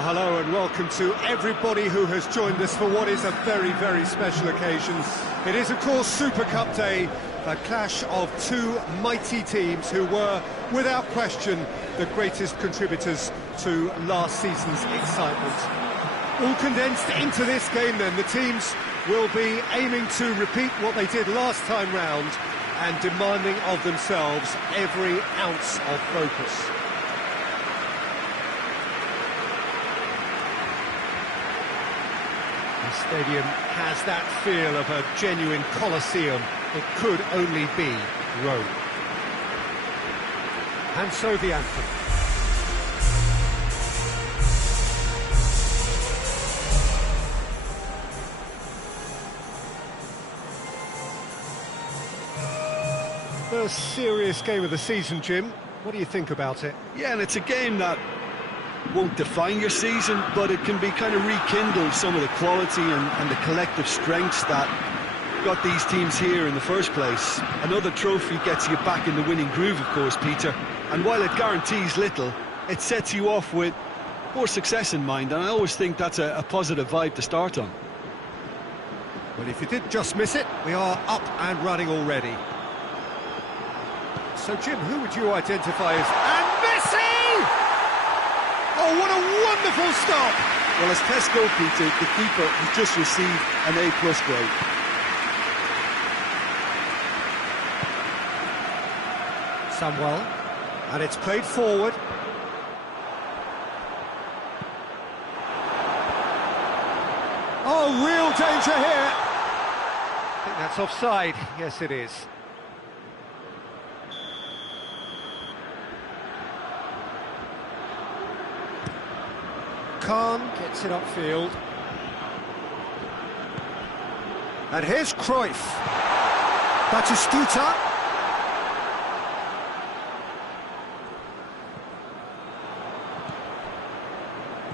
Well, hello and welcome to everybody who has joined us for what is a very, very special occasion. It is, of course, Super Cup Day, a clash of two mighty teams who were, without question, the greatest contributors to last season's excitement. All condensed into this game then, the teams will be aiming to repeat what they did last time round and demanding of themselves every ounce of focus. The stadium has that feel of a genuine Colosseum. It could only be Rome. And so the anthem. First serious game of the season, Jim. What do you think about it? Yeah, and it's a game that won't define your season, but it can be kind of rekindle some of the quality and the collective strengths that got these teams here in the first place. Another trophy gets you back in the winning groove, of course, Peter. And while it guarantees little, it sets you off with more success in mind, and I always think that's a positive vibe to start on. Well, if you did just miss it, we are up and running already. So, Jim, who would you identify as... And Messi! Oh, what a wonderful stop! Well, as tests go, Peter, the keeper has just received an A+ grade. Samuel, and it's played forward. Oh, real danger here! I think that's offside. Yes, it is. Khan gets it upfield. And here's Cruyff. Batistuta.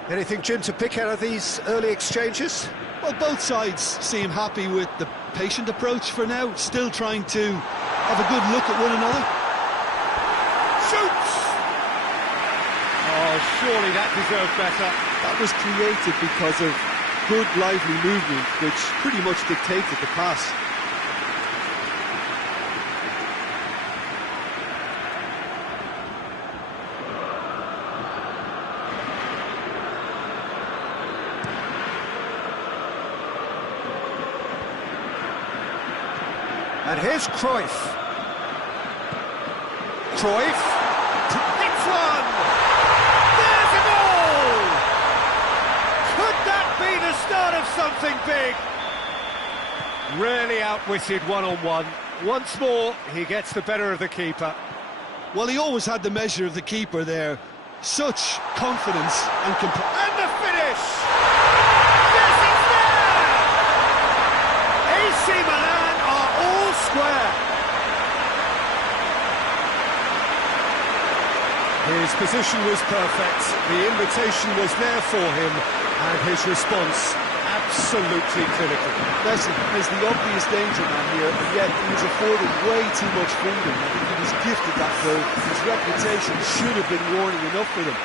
Anything, Jim, to pick out of these early exchanges? Well, both sides seem happy with the patient approach for now, still trying to have a good look at one another. Shoots! Oh, surely that deserved better. That was created because of good, lively movement, which pretty much dictated the pass. And here's Cruyff. Cruyff. It's one! There's a goal! Could that be the start of something big? Really outwitted one-on-one. Once more, he gets the better of the keeper. Well, he always had the measure of the keeper there. Such confidence and And the finish! Yes, it's there! AC Milan are all square. His position was perfect, the invitation was there for him, and his response absolutely clinical. Listen, there's the obvious danger man here, and yet he was afforded way too much freedom. I think he was gifted that goal. His reputation should have been warning enough for them.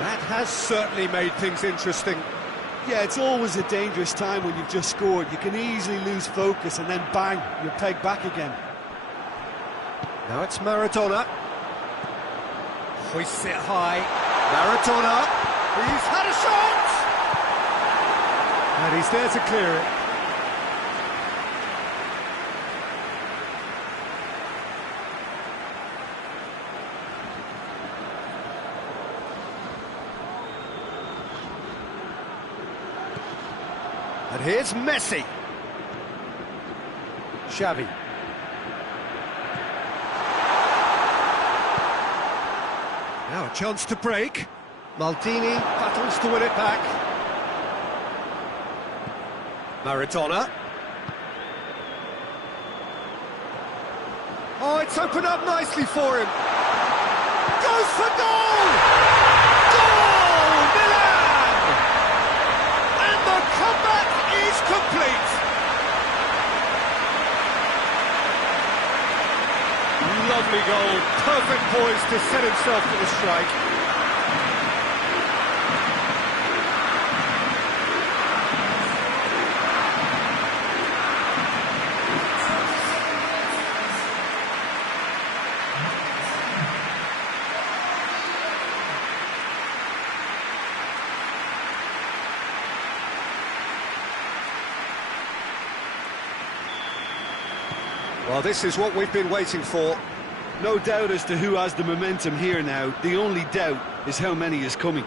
That has certainly made things interesting. Yeah, it's always a dangerous time when you've just scored. You can easily lose focus and then bang, you're pegged back again. Now it's Maradona. Hoists it high. Maradona. He's had a shot! And he's there to clear it. And here's Messi. Xavi. Now a chance to break. Maldini battles to win it back. Maradona. Oh, it's opened up nicely for him. Goes for goal! Goal! Milan! And the comeback is complete. Lovely goal, perfect poise to set himself for the strike. Well, this is what we've been waiting for. No doubt as to who has the momentum here now. The only doubt is how many is coming.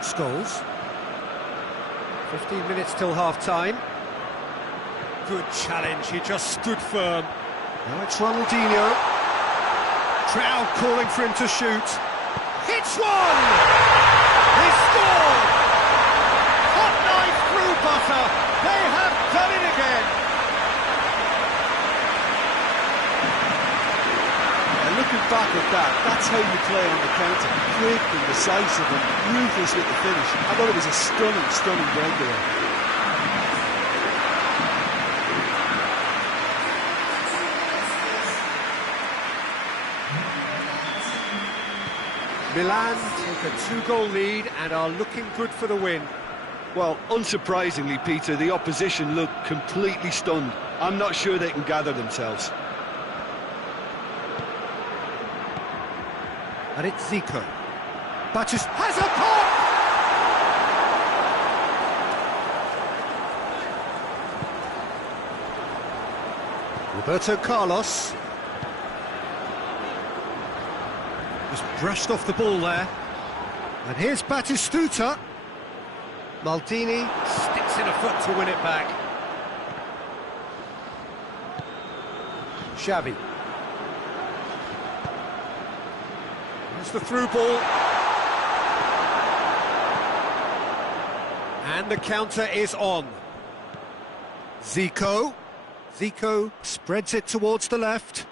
Scholes. 15 minutes till half-time. Good challenge, he just stood firm. Now it's Ronaldinho. Crowd calling for him to shoot. Hits one! He scored! Hot knife through butter. They have done it again. And looking back at that, that's how you play on the counter. Quick and decisive and ruthless with the finish. I thought it was a stunning, stunning breakaway. Milan take a 2-goal lead and are looking good for the win. Well, unsurprisingly, Peter, the opposition look completely stunned. I'm not sure they can gather themselves. And it's Zico. Battis has a pop! Roberto Carlos. Just brushed off the ball there. And here's Batistuta. Maldini sticks in a foot to win it back. Xavi. There's the through ball. And the counter is on. Zico. Zico spreads it towards the left.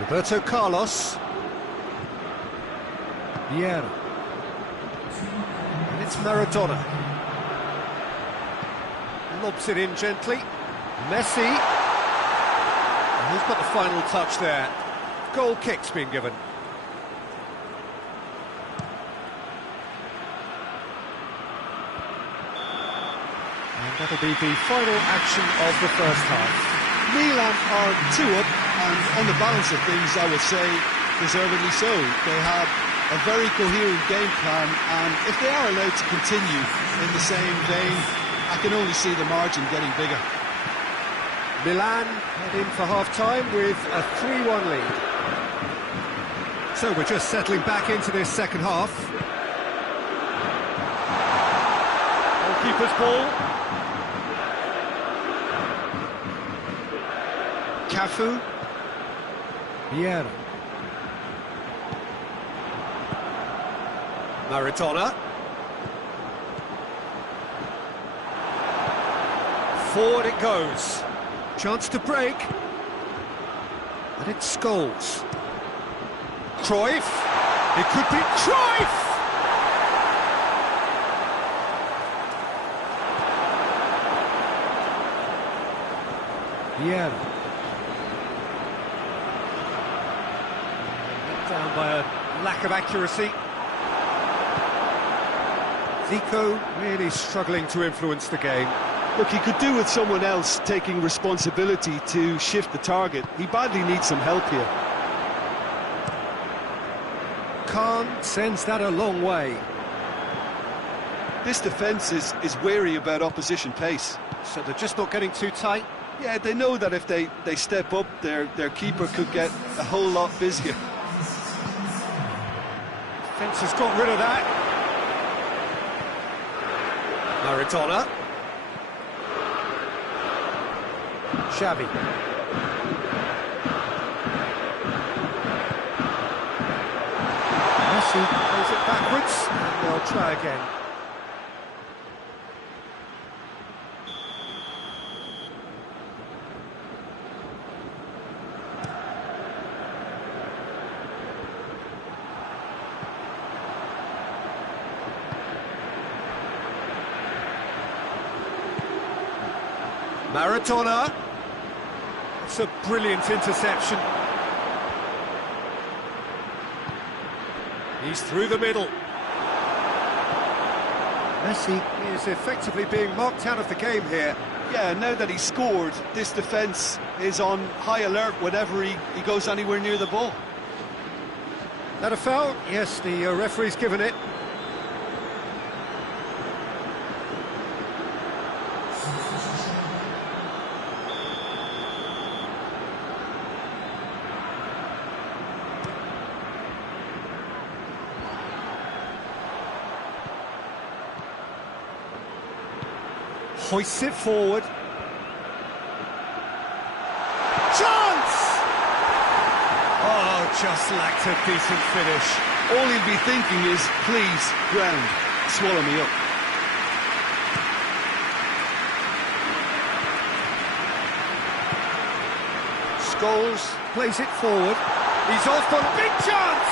Roberto Carlos. Vieira. And it's Maradona. Lobs it in gently. Messi. And he's got the final touch there. Goal kick's been given. And that'll be the final action of the first half. Milan are 2 up, and on the balance of things, I would say, deservedly so. They have a very coherent game plan, and if they are allowed to continue in the same vein, I can only see the margin getting bigger. Milan head in for half-time with a 3-1 lead. So we're just settling back into this second half. Goalkeeper's ball. Cafu. Vieira. Maradona. Forward it goes. Chance to break. And it's Scholes. Cruyff. It could be Cruyff! Vieira. Down by a lack of accuracy. Zico really struggling to influence the game. Look, he could do with someone else taking responsibility to shift the target. He badly needs some help here. Khan sends that a long way. This defence is wary about opposition pace. So they're just not getting too tight? Yeah, they know that if they step up, their keeper could get a whole lot busier. Defence has got rid of that. Maradona. Xavi. Messi plays it backwards, and they'll try again. Maradona. It's a brilliant interception. He's through the middle. Messi is effectively being marked out of the game here. Yeah, now that he's scored, this defence is on high alert whenever he goes anywhere near the ball. That a foul? Yes, the referee's given it. Hoists it forward. Chance! Oh, just lacked a decent finish. All he'll be thinking is, please, ground, swallow me up. Scholes plays it forward. He's off on a big chance!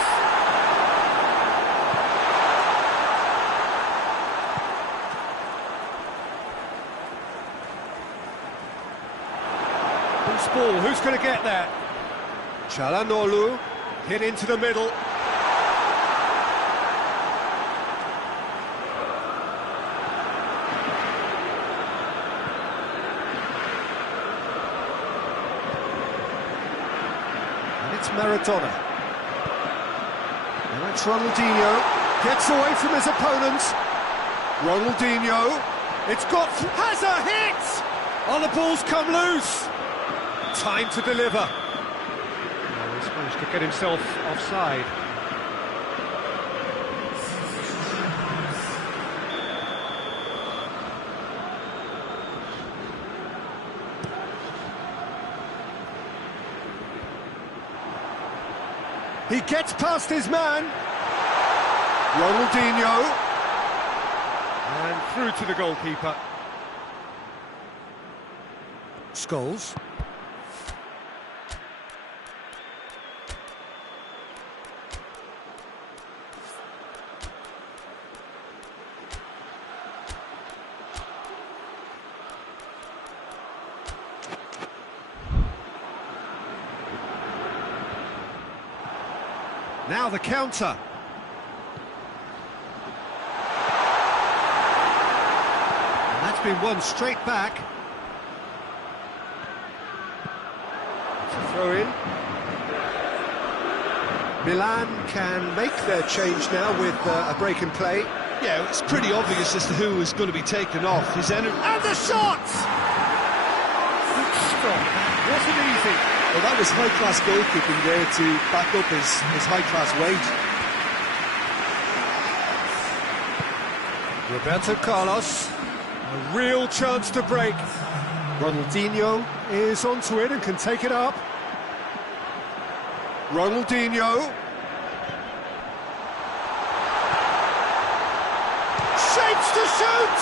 Loose ball, who's going to get that? Çalhanoğlu hit into the middle. And it's Maradona. And that's Ronaldinho. Gets away from his opponent. Ronaldinho. It's got... has a hit! Oh, the ball's come loose. Time to deliver. Oh, he's managed to get himself offside. He gets past his man. Ronaldinho. And through to the goalkeeper. Scholes. Now the counter. And that's been won straight back. It's a throw in. Milan can make their change now with a break in play. Yeah, it's pretty obvious as to who is going to be taken off. His energy. And the shot! Good stop. That wasn't easy. Well, that was high-class goalkeeping there to back up his high-class weight. Roberto Carlos, a real chance to break. Ronaldinho is onto it and can take it up. Ronaldinho. Shapes to shoot!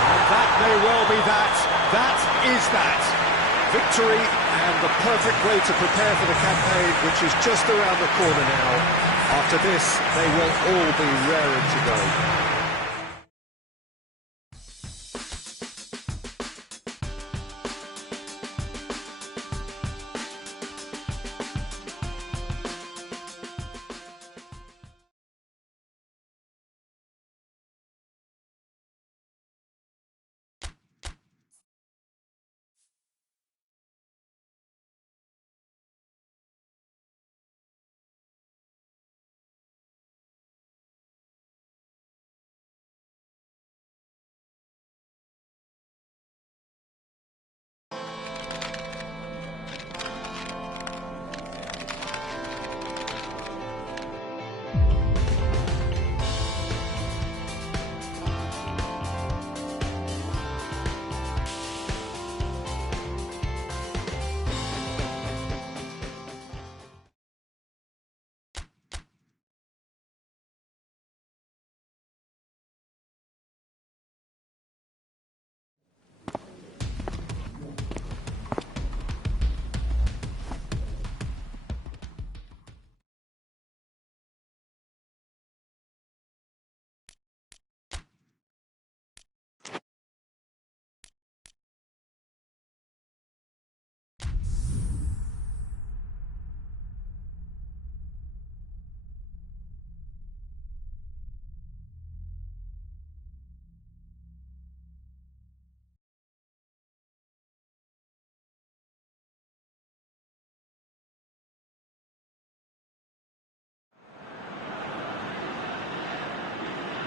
And that may well be that. That is that. Victory and the perfect way to prepare for the campaign, which is just around the corner now. After this, they will all be raring to go.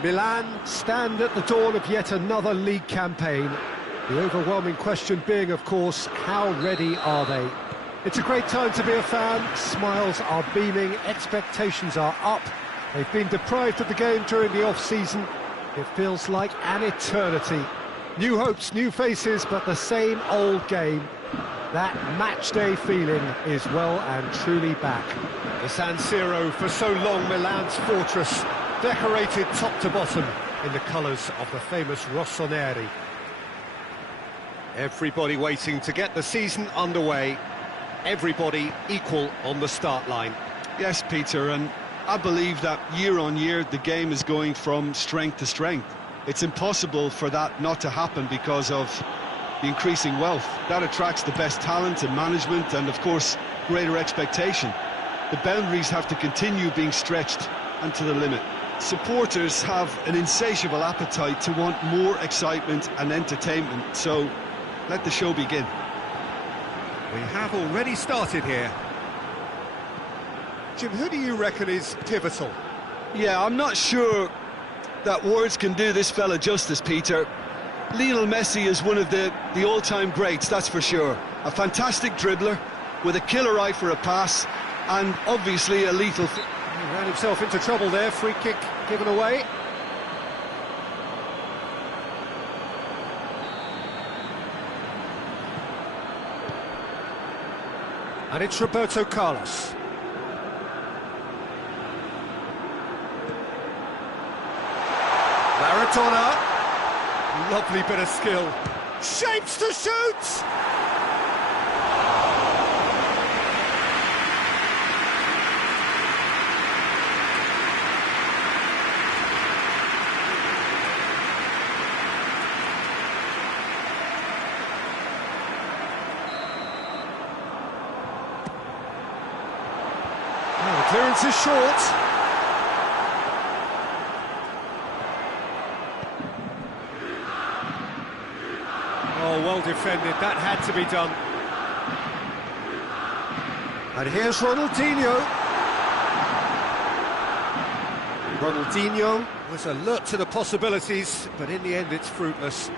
Milan stand at the dawn of yet another league campaign. The overwhelming question being, of course, how ready are they? It's a great time to be a fan. Smiles are beaming, expectations are up. They've been deprived of the game during the off-season. It feels like an eternity. New hopes, new faces, but the same old game. That match-day feeling is well and truly back. The San Siro, for so long Milan's fortress, decorated top to bottom in the colours of the famous Rossoneri. Everybody waiting to get the season underway. Everybody equal on the start line. Yes, Peter, and I believe that year on year the game is going from strength to strength. It's impossible for that not to happen because of the increasing wealth. That attracts the best talent and management and, of course, greater expectation. The boundaries have to continue being stretched and to the limit. Supporters have an insatiable appetite to want more excitement and entertainment, so let the show begin. We have already started here. Jim, who do you reckon is pivotal? Yeah, I'm not sure that words can do this fella justice, Peter. Lionel Messi is one of the all-time greats, that's for sure. A fantastic dribbler with a killer eye for a pass and obviously a lethal... He ran himself into trouble there, free kick given away. And it's Roberto Carlos. Maradona. Lovely bit of skill. Shapes to shoot! Oh, the clearance is short. Oh, well defended, that had to be done. And here's Ronaldinho. Ronaldinho was alert to the possibilities, but in the end it's fruitless.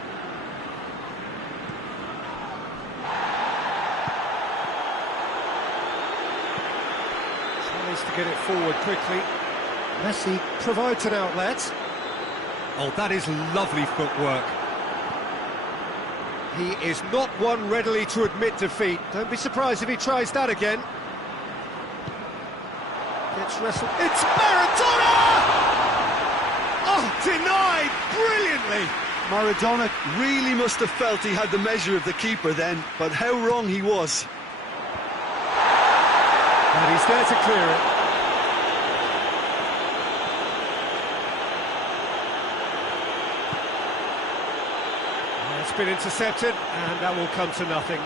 Tries to get it forward quickly. Messi provides an outlet. Oh, that is lovely footwork. He is not one readily to admit defeat. Don't be surprised if he tries that again. Gets wrestled. It's Maradona! Oh, denied brilliantly. Maradona really must have felt he had the measure of the keeper then, but how wrong he was. And he's there to clear it. Been intercepted, and that will come to nothing.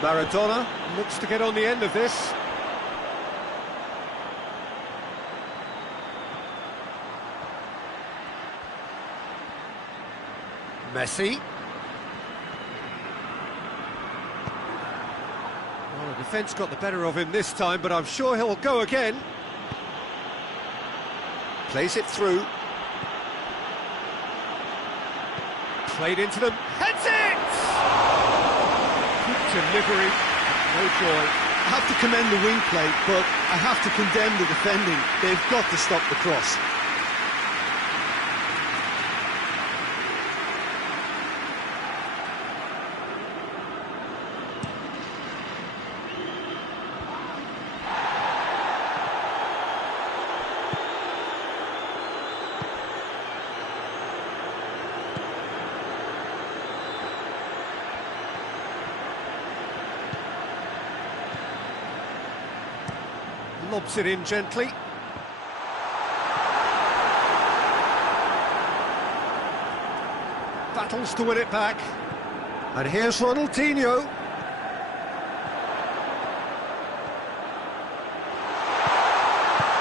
Maradona looks to get on the end of this. Messi. Well, the defence got the better of him this time, but I'm sure he'll go again. Plays it through. Played into them, heads it! Good delivery, no joy. I have to commend the wing play, but I have to condemn the defending. They've got to stop the cross. Lobs it in gently. Battles to win it back. And here's Ronaldinho.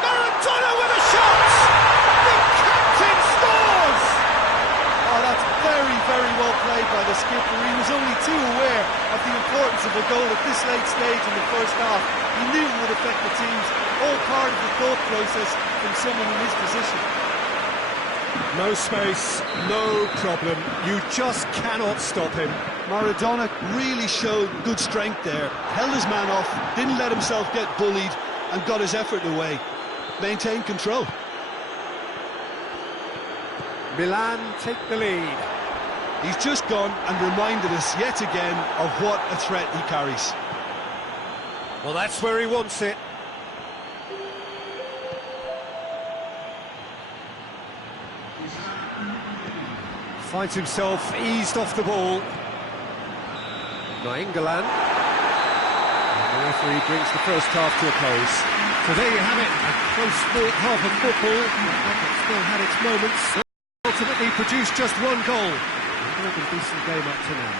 Maradona with a shot! The captain scores! Oh, that's very, very well played by the skipper. He was only too aware of the importance of a goal at this late stage in the first half. He knew it would affect the teams, all part of the thought process from someone in his position. No space, no problem. You just cannot stop him. Maradona really showed good strength there. Held his man off, didn't let himself get bullied, and got his effort away. Maintained control. Milan take the lead. He's just gone and reminded us yet again of what a threat he carries. Well, that's where he wants it. Finds himself eased off the ball. Nainggolan. The referee brings the first half to a close. So there you have it, a close-fought half of football. It still had its moments. Ultimately produced just one goal. Another decent game up to now.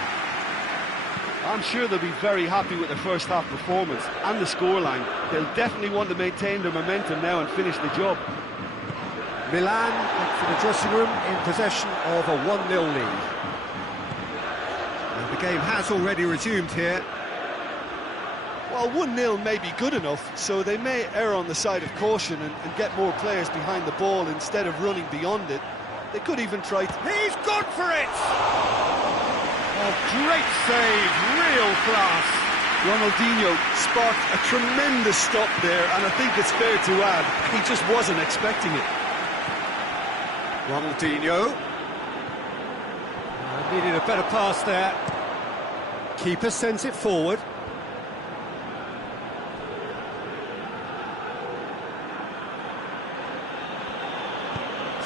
I'm sure they'll be very happy with their first half performance and the scoreline. They'll definitely want to maintain their momentum now and finish the job. Milan back to the dressing room in possession of a 1-0 lead. And the game has already resumed here. Well, 1-0 may be good enough, so they may err on the side of caution and get more players behind the ball instead of running beyond it. They could even try to... He's gone for it! Oh, great save, real class. Ronaldinho sparked a tremendous stop there, and I think it's fair to add, he just wasn't expecting it. Ronaldinho. Needed a better pass there. Keeper sends it forward.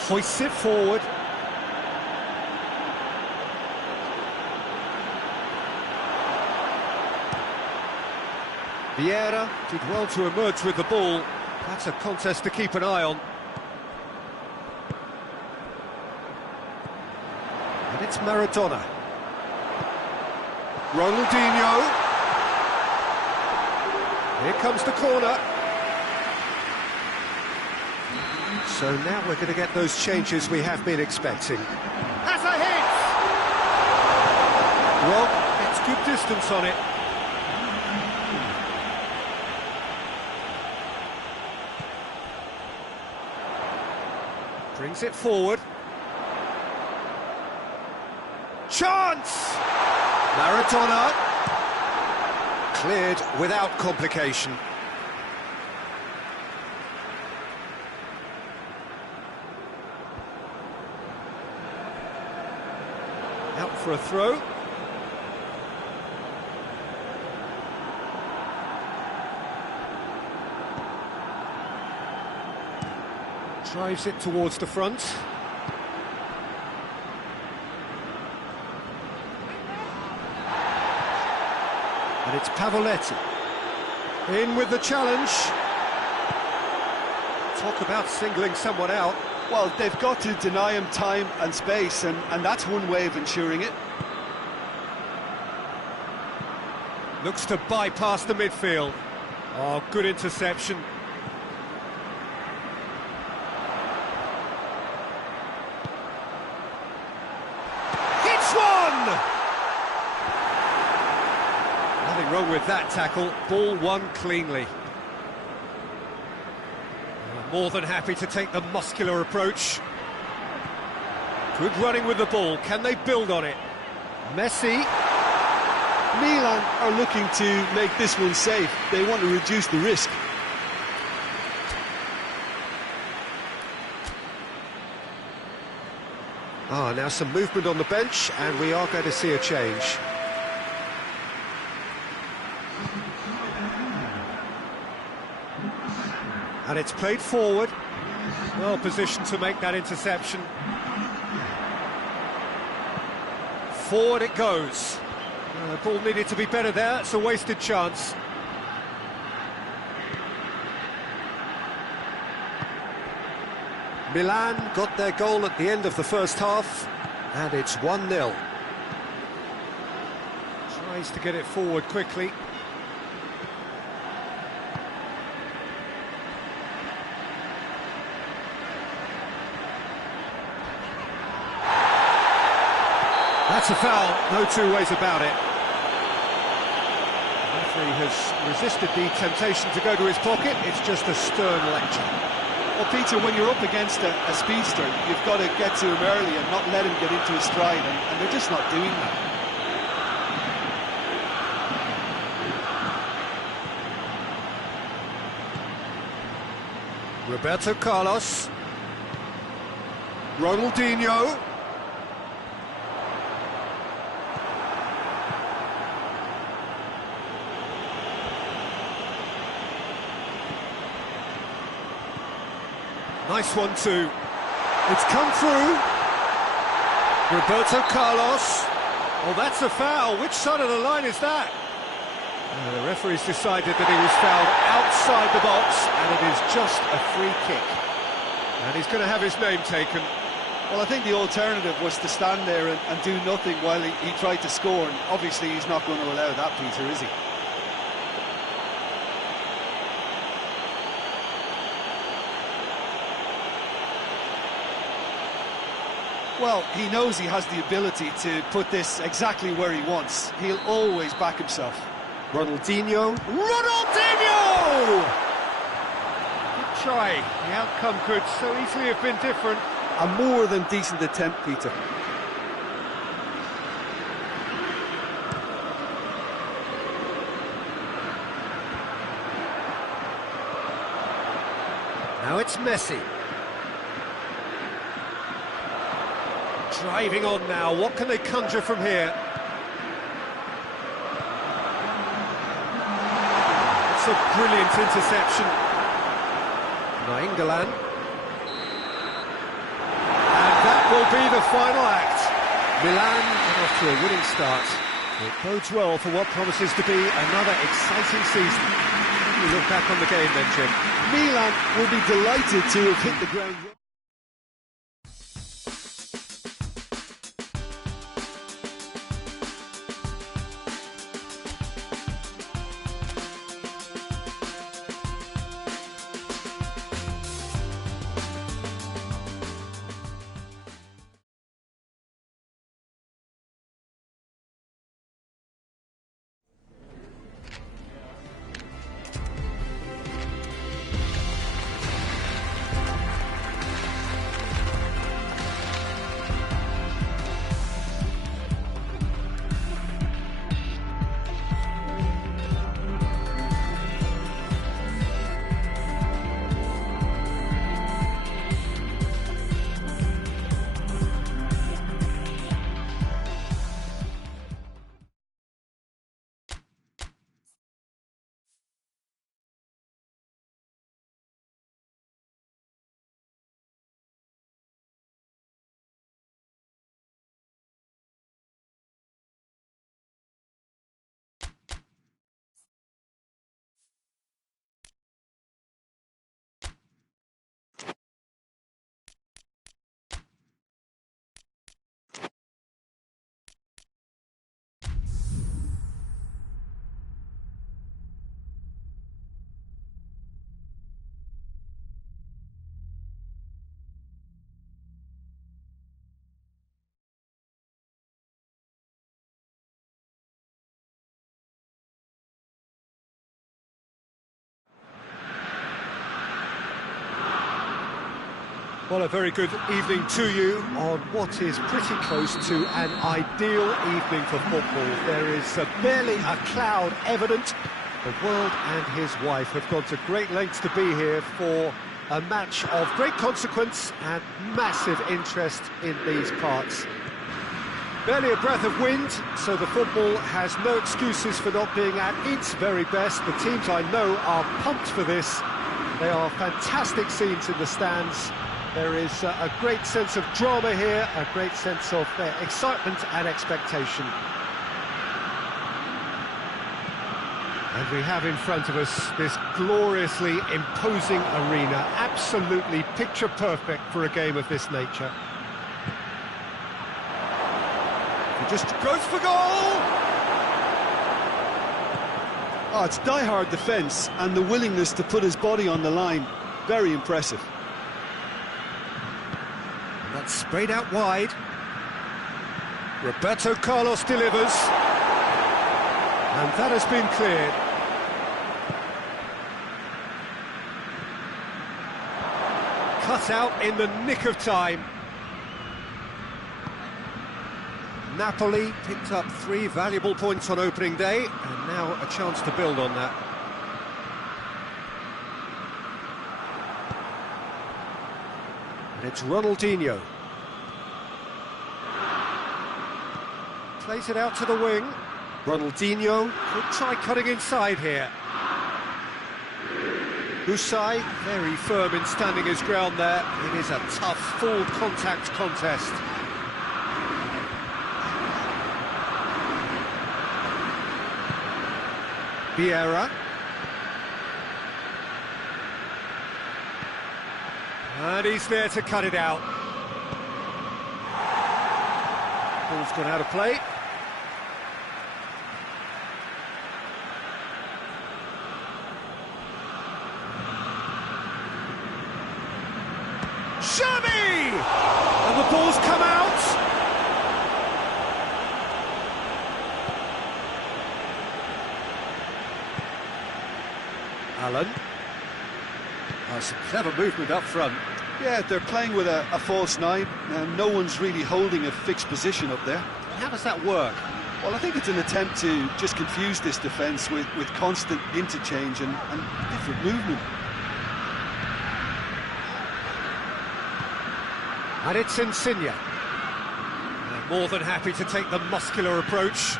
Hoists it forward. Vieira did well to emerge with the ball. That's a contest to keep an eye on. And it's Maradona. Ronaldinho. Here comes the corner. So now we're going to get those changes we have been expecting. Has a hit! Well, it's good distance on it. Brings it forward. Chance! Maradona. Cleared without complication. Out for a throw. Drives it towards the front. And it's Pavoletti. In with the challenge. Talk about singling someone out. Well, they've got to deny him time and space, and that's one way of ensuring it. Looks to bypass the midfield. Oh, good interception. Hits one! Nothing wrong with that tackle. Ball won cleanly. More than happy to take the muscular approach. Good running with the ball. Can they build on it? Messi. Milan are looking to make this one safe. They want to reduce the risk. Now some movement on the bench, and we are going to see a change. And it's played forward. Well positioned to make that interception. Forward it goes. Ball needed to be better there. It's a wasted chance. Milan got their goal at the end of the first half, and it's 1-0. Tries to get it forward quickly. That's a foul, no two ways about it. The referee has resisted the temptation to go to his pocket. It's just a stern lecture. Well, Peter, when you're up against a speedster, you've got to get to him early and not let him get into his stride, and they're just not doing that. Roberto Carlos. Ronaldinho. Nice one too. It's come through. Roberto Carlos. Oh, that's a foul. Which side of the line is that? The referee's decided that he was fouled outside the box, and it is just a free kick. And he's going to have his name taken. Well, I think the alternative was to stand there and do nothing while he tried to score, and obviously he's not going to allow that, Peter, is he? Well, he knows he has the ability to put this exactly where he wants. He'll always back himself. Ronaldinho. Ronaldinho! Good try. The outcome could so easily have been different. A more than decent attempt, Peter. Now it's Messi. Driving on now. What can they conjure from here? It's a brilliant interception. Nainggolan. And that will be the final act. Milan are off to a winning start. It bodes well for what promises to be another exciting season. You look back on the game then, Jim. Milan will be delighted to have hit the ground. Well, a very good evening to you on what is pretty close to an ideal evening for football. There is barely a cloud evident. The world and his wife have gone to great lengths to be here for a match of great consequence and massive interest in these parts. Barely a breath of wind, so the football has no excuses for not being at its very best. The teams I know are pumped for this. They are fantastic scenes in the stands. There is a great sense of drama here, a great sense of excitement and expectation. And we have in front of us this gloriously imposing arena, absolutely picture perfect for a game of this nature. He just goes for goal! Oh, it's die-hard defence and the willingness to put his body on the line. Very impressive. That's sprayed out wide. Roberto Carlos delivers. And that has been cleared. cut out in the nick of time. Napoli picked up 3 valuable points on opening day, and now a chance to build on that. And it's Ronaldinho. Plays it out to the wing. Ronaldinho could try cutting inside here. Usai, very firm in standing his ground there. It is a tough, full contact contest. Vieira. And he's there to cut it out. Ball's gone out of play. Shabby! And the ball's come out. Allen. Oh, some clever movement up front. Yeah, they're playing with a false 9, and no one's really holding a fixed position up there. How does that work? Well, I think it's an attempt to just confuse this defence with constant interchange and different movement. And it's Insigne. They're more than happy to take the muscular approach.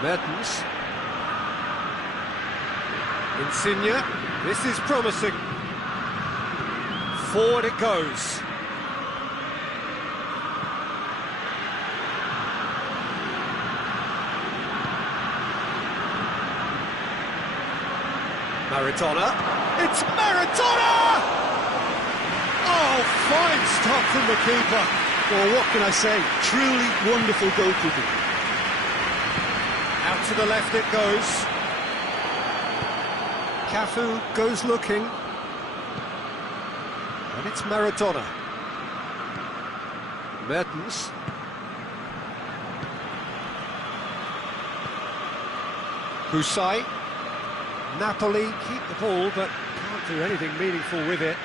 Mertens. Insigne. This is promising. Forward it goes. Maradona. It's Maradona! Oh, fine stop from the keeper. Well, what can I say? Truly wonderful goalkeeping. Out to the left it goes. Cafu goes looking. And it's Maradona. Mertens. Usai. Napoli keep the ball, but can't do anything meaningful with it.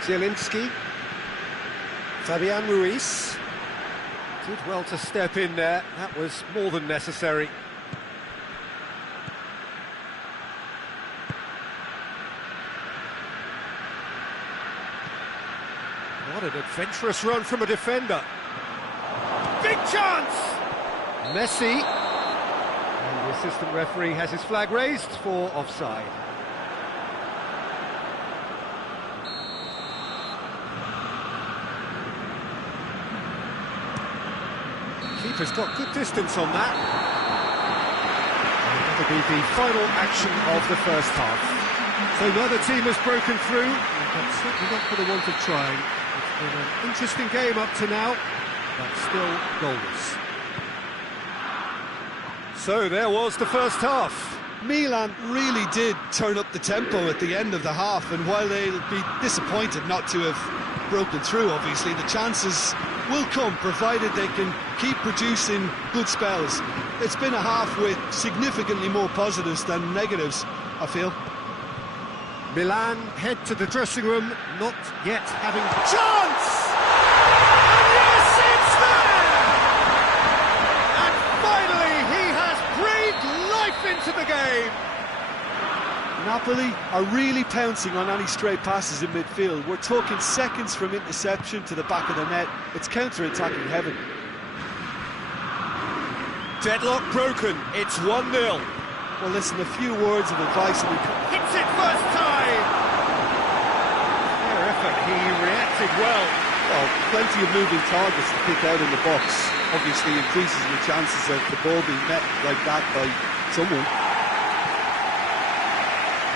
Zielinski. Fabian Ruiz. Did well to step in there. That was more than necessary. What an adventurous run from a defender. Big chance! Messi. And the assistant referee has his flag raised for offside. Keeper's got good distance on that. And that'll be the final action of the first half. So neither team has broken through, but certainly not for the want of trying. It's been an interesting game up to now, but still goalless. So there was the first half. Milan really did turn up the tempo at the end of the half, and while they'll be disappointed not to have broken through, obviously, the chances will come, provided they can keep producing good spells. It's been a half with significantly more positives than negatives, I feel. Milan head to the dressing room, not yet having chance! And yes, it's there! And finally, he has breathed life into the game! Napoli are really pouncing on any stray passes in midfield. We're talking seconds from interception to the back of the net. It's counter-attacking heaven. Deadlock broken, it's 1-0. Well, listen, a few words of advice. Hits it first time! Fair effort, he reacted well. Well, plenty of moving targets to pick out in the box. Obviously increases the chances of the ball being met like that by someone.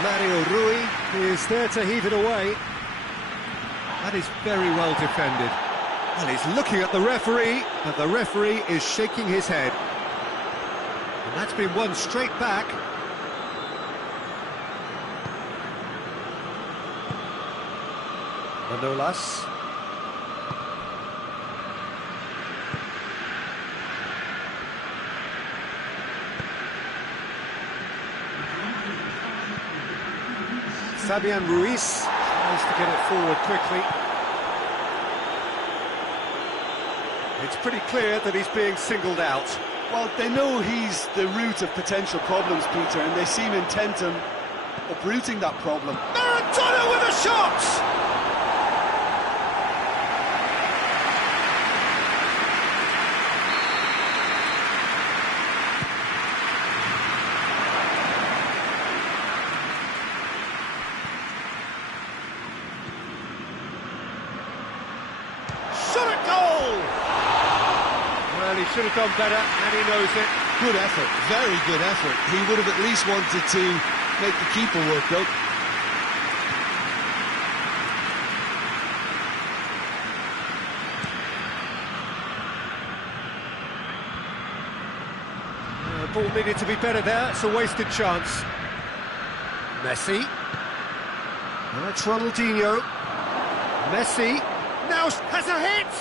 Mario Rui is there to heave it away. That is very well defended. Well, he's looking at the referee, but the referee is shaking his head. And that's been won straight back. Manolas. Fabian Ruiz tries to get it forward quickly. It's pretty clear that he's being singled out. Well, they know he's the root of potential problems, Peter, and they seem intent on uprooting that problem. Maradona with a shot! Shot at goal! Well, he should have done better, and he knows it. Good effort, very good effort. He would have at least wanted to make the keeper work, though. The ball needed to be better there. It's a wasted chance. Messi. That's Ronaldinho. Messi now has a hit!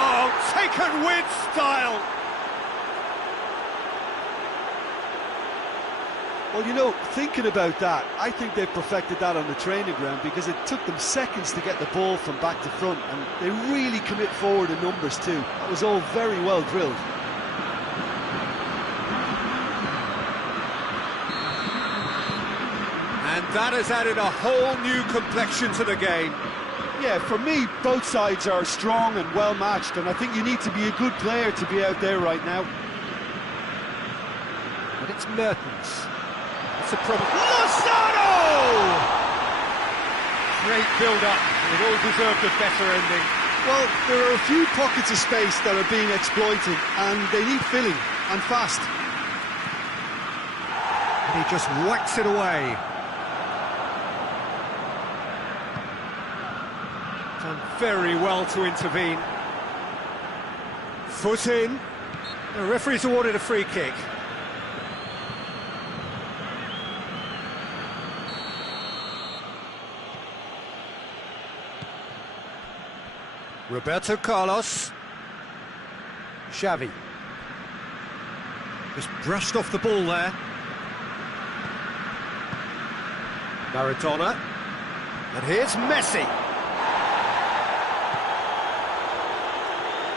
Oh, taken with style! Well, you know, thinking about that, I think they've perfected that on the training ground because it took them seconds to get the ball from back to front, and they really commit forward in numbers too. That was all very well drilled. And that has added a whole new complexion to the game. Yeah, for me, both sides are strong and well matched, and I think you need to be a good player to be out there right now. But it's Mertens. That's a problem. Lozano! Great build-up. It all deserved a better ending. Well, there are a few pockets of space that are being exploited, and they need filling, and fast. And he just whacks it away. Done very well to intervene. Foot in. The referee's awarded a free kick. Roberto Carlos. Xavi. Just brushed off the ball there. Maradona. And here's Messi.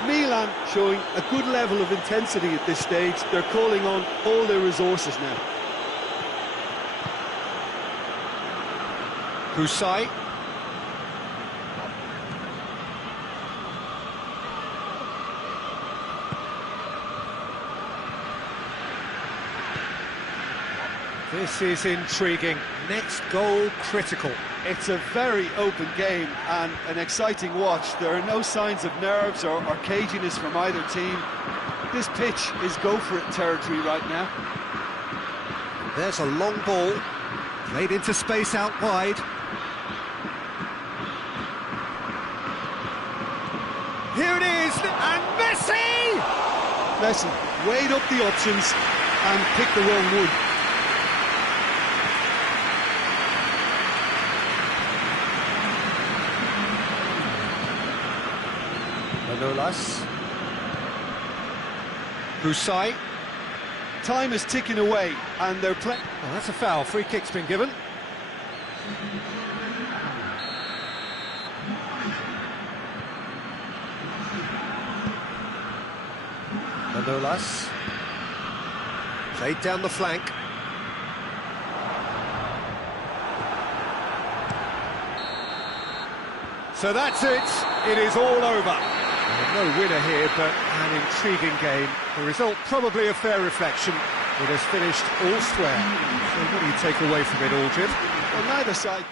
Milan showing a good level of intensity at this stage. They're calling on all their resources now. Kusai. This is intriguing. Next goal critical. It's a very open game and an exciting watch. There are no signs of nerves or caginess from either team. This pitch is go-for-it territory right now. There's a long ball, played into space out wide. Here it is, and Messi! Messi weighed up the options and picked the wrong wood. Manolas. Kusai. Time is ticking away, and they're playing. Oh, that's a foul. Free kick's been given. Manolas. Played down the flank. So that's it. It is all over. No winner here, but an intriguing game. The result probably a fair reflection. It has finished all square. So what do you take away from it all, Jim? Well, neither side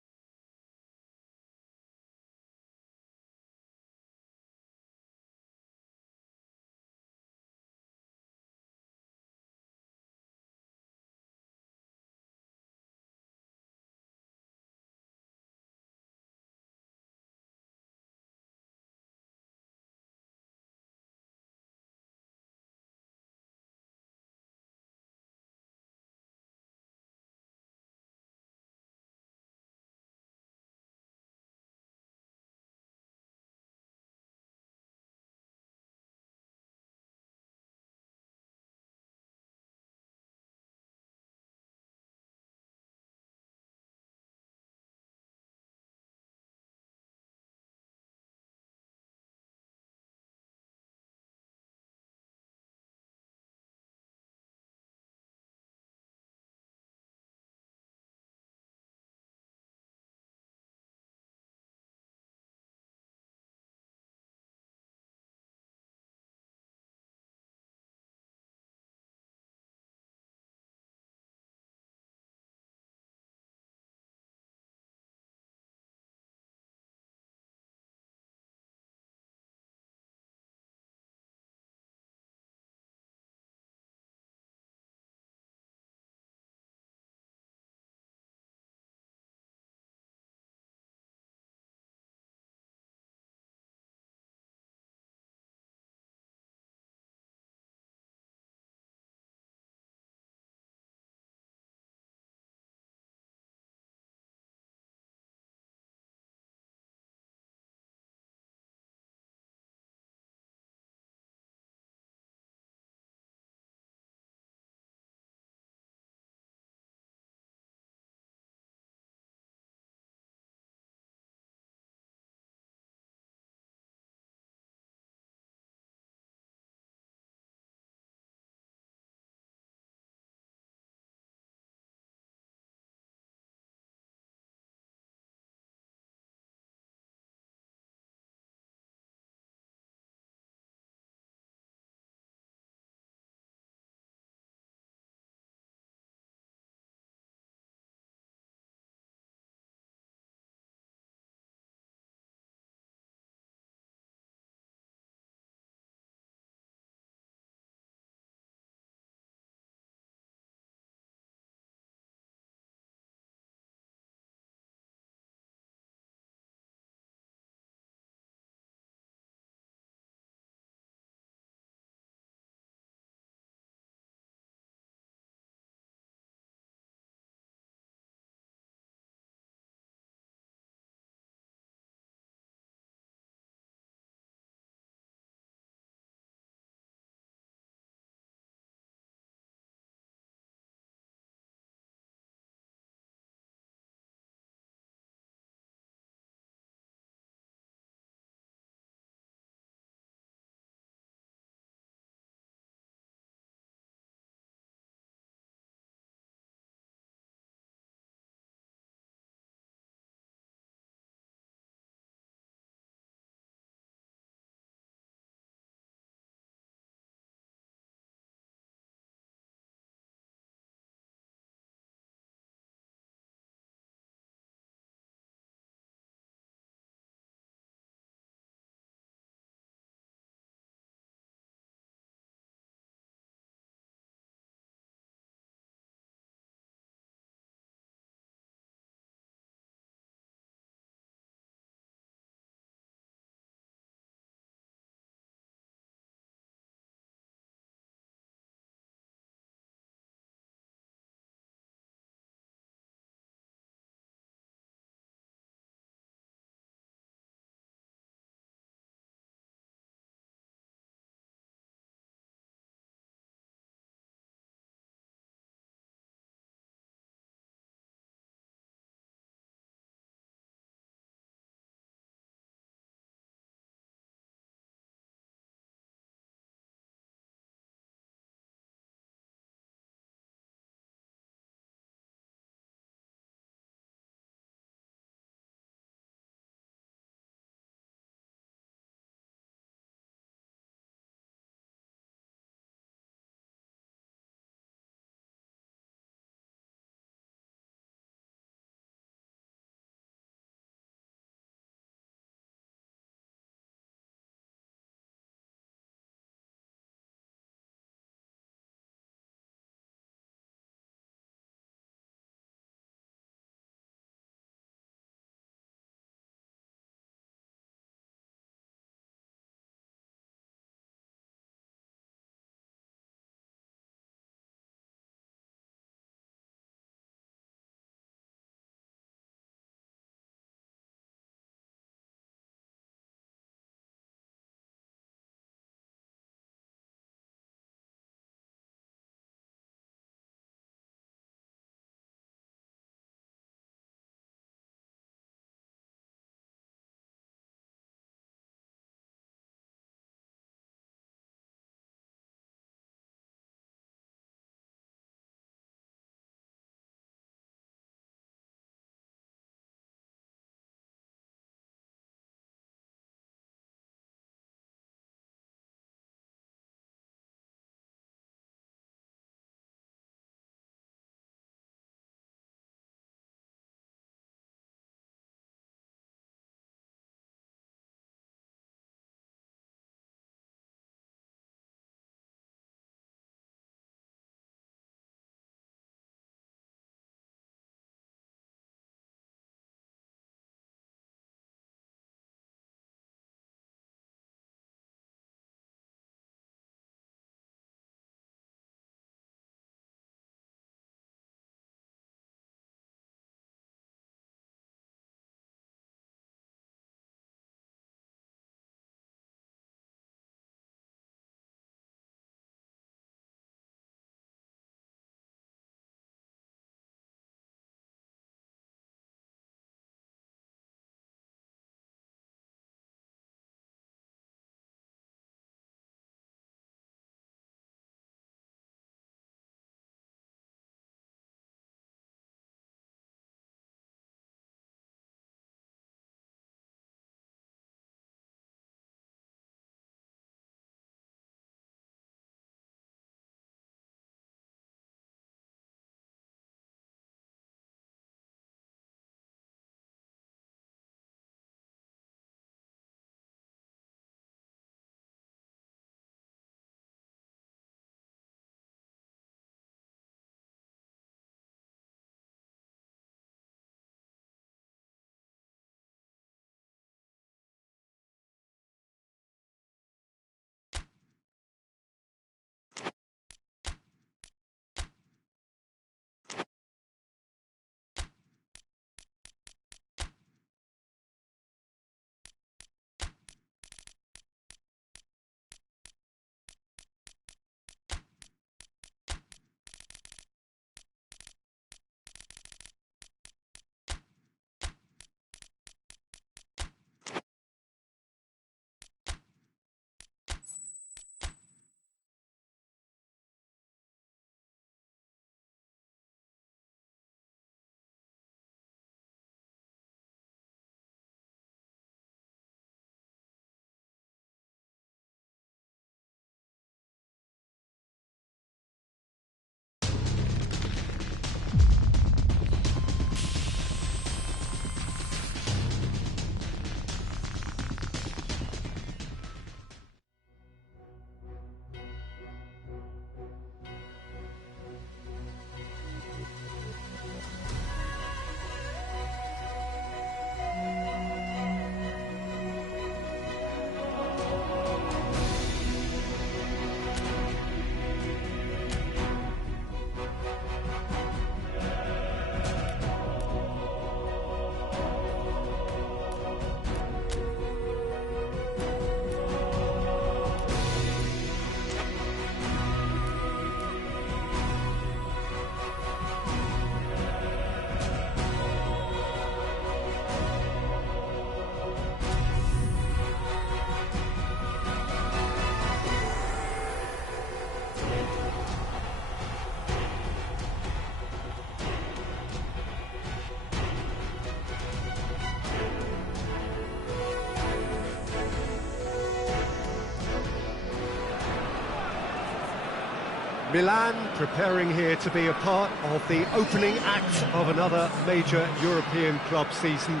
Milan preparing here to be a part of the opening act of another major European club season.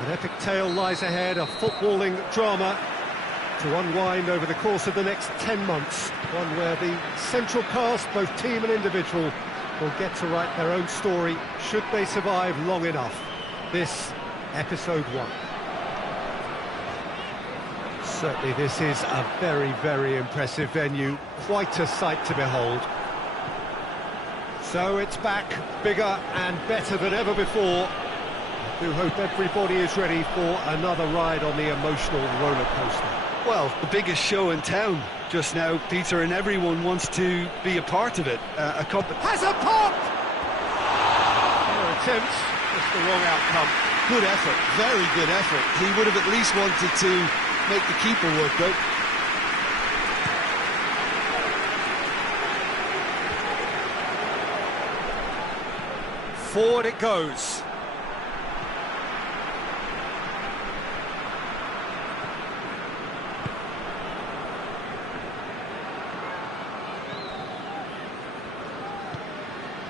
An epic tale lies ahead, a footballing drama to unwind over the course of the next 10 months. One where the central cast, both team and individual, will get to write their own story, should they survive long enough. This, episode 1. Certainly this is a very, very impressive venue, quite a sight to behold. So it's back, bigger and better than ever before. I do hope everybody is ready for another ride on the emotional roller coaster. Well, the biggest show in town just now, Peter, and everyone wants to be a part of it. Has a pop! Their attempt, just the wrong outcome. Good effort, very good effort. He would have at least wanted to make the keeper work, though. Forward it goes.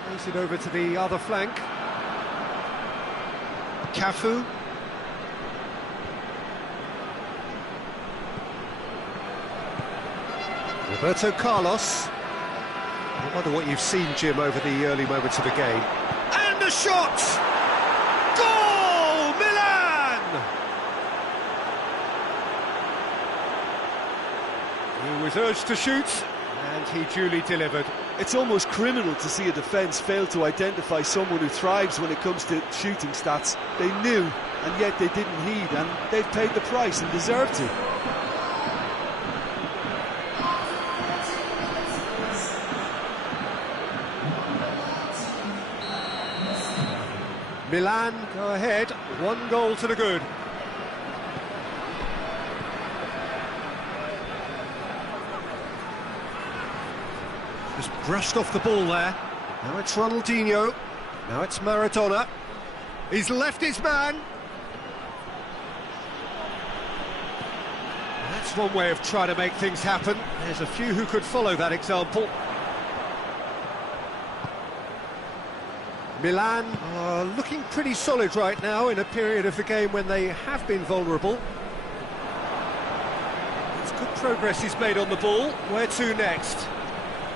Plays it over to the other flank. Cafu. Roberto Carlos. I wonder what you've seen, Jim, over the early moments of the game. And a shot! Goal! Milan! He was urged to shoot, and he duly delivered. It's almost criminal to see a defence fail to identify someone who thrives when it comes to shooting stats. They knew, and yet they didn't heed, and they've paid the price and deserve to. Milan go ahead, 1 goal to the good. Just brushed off the ball there. Now it's Ronaldinho. Now it's Maradona. He's left his man. That's one way of trying to make things happen. There's a few who could follow that example. Milan are looking pretty solid right now in a period of the game when they have been vulnerable. It's good progress he's made on the ball. Where to next?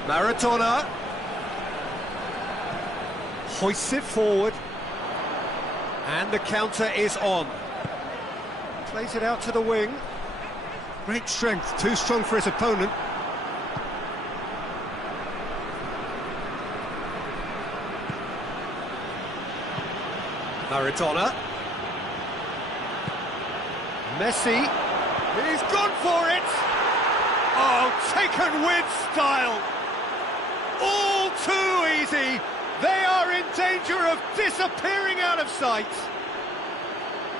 Maradona hoists it forward, and the counter is on. Plays it out to the wing. Great strength, too strong for his opponent. Maradona. Messi. He's gone for it! Oh, taken with style! All too easy! They are in danger of disappearing out of sight!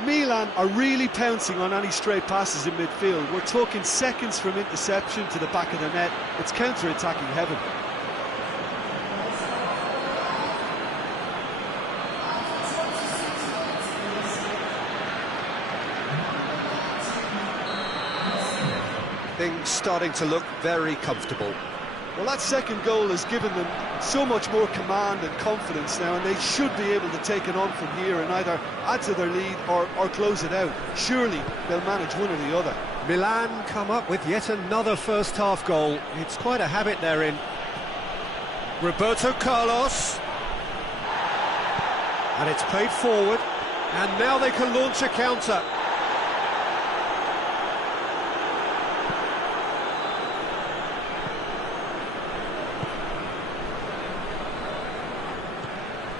Milan are really pouncing on any stray passes in midfield. We're talking seconds from interception to the back of the net. It's counter-attacking heaven. Things starting to look very comfortable. Well, that second goal has given them so much more command and confidence now, and they should be able to take it on from here and either add to their lead or close it out. Surely they'll manage one or the other. Milan come up with yet another first-half goal. It's quite a habit they're in. Roberto Carlos. And it's played forward. And now they can launch a counter.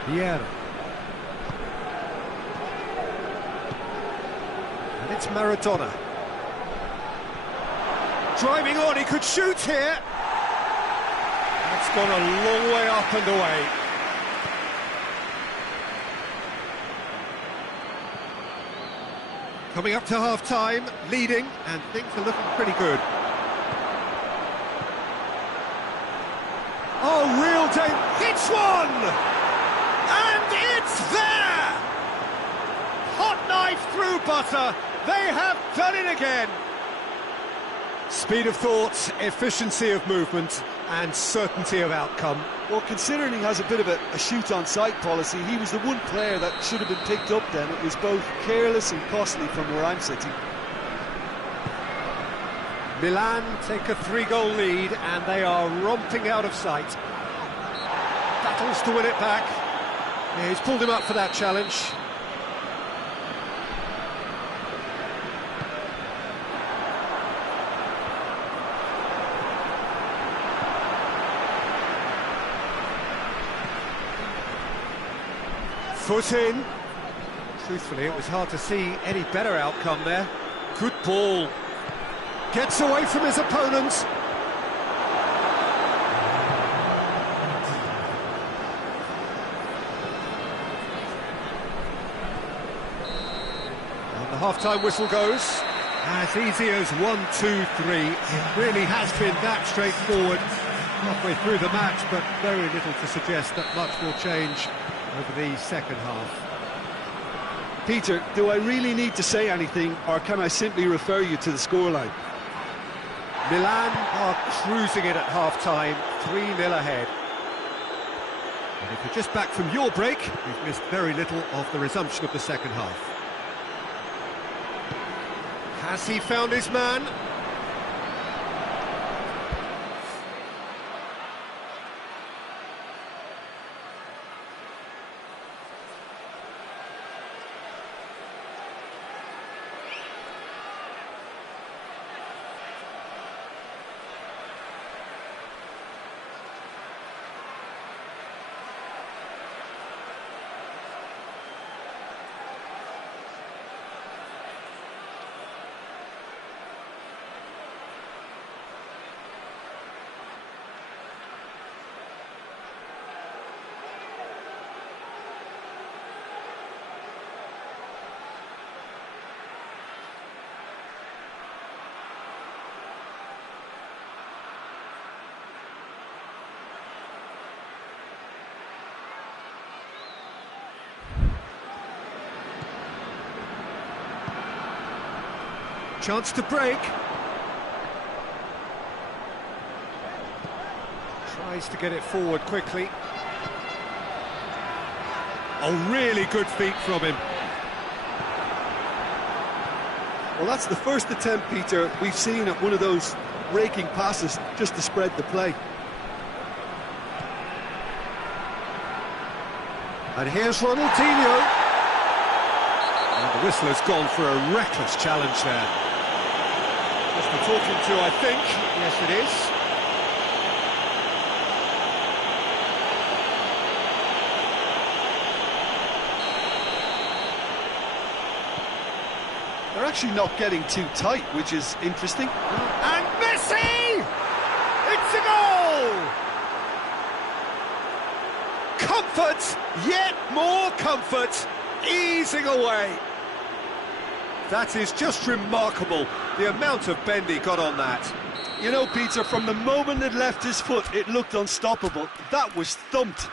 Vieira. And it's Maradona. Driving on, he could shoot here. That's gone a long way up and away. Coming up to half-time, leading, and things are looking pretty good. Oh, real danger. Hits one! And it's there! Hot knife through butter. They have done it again. Speed of thought, efficiency of movement, and certainty of outcome. Well, considering he has a bit of a shoot-on-sight policy, he was the one player that should have been picked up then. It was both careless and costly from where I'm sitting. Milan take a 3-goal lead, and they are romping out of sight. Battles to win it back. Yeah, he's pulled him up for that challenge. Foot in. Truthfully, it was hard to see any better outcome there. Good ball. Gets away from his opponent. And the half-time whistle goes. As easy as 1, 2, 3. It really has been that straightforward halfway through the match, but very little to suggest that much will change over the second half. Peter, do I really need to say anything, or can I simply refer you to the scoreline? Milan are cruising it at half-time, 3-0 ahead. And if you're just back from your break, you've missed very little of the resumption of the second half. Has he found his man? Chance to break. Tries to get it forward quickly. Oh, really good feet from him. Well, that's the first attempt, Peter, we've seen at one of those raking passes just to spread the play. And here's Ronaldinho. And the whistle has gone for a reckless challenge there. Just for talking to, I think. Yes, it is. They're actually not getting too tight, which is interesting. And Messi! It's a goal! Comfort, yet more comfort, easing away. That is just remarkable, the amount of bend he got on that. You know, Peter, from the moment it left his foot, it looked unstoppable. That was thumped.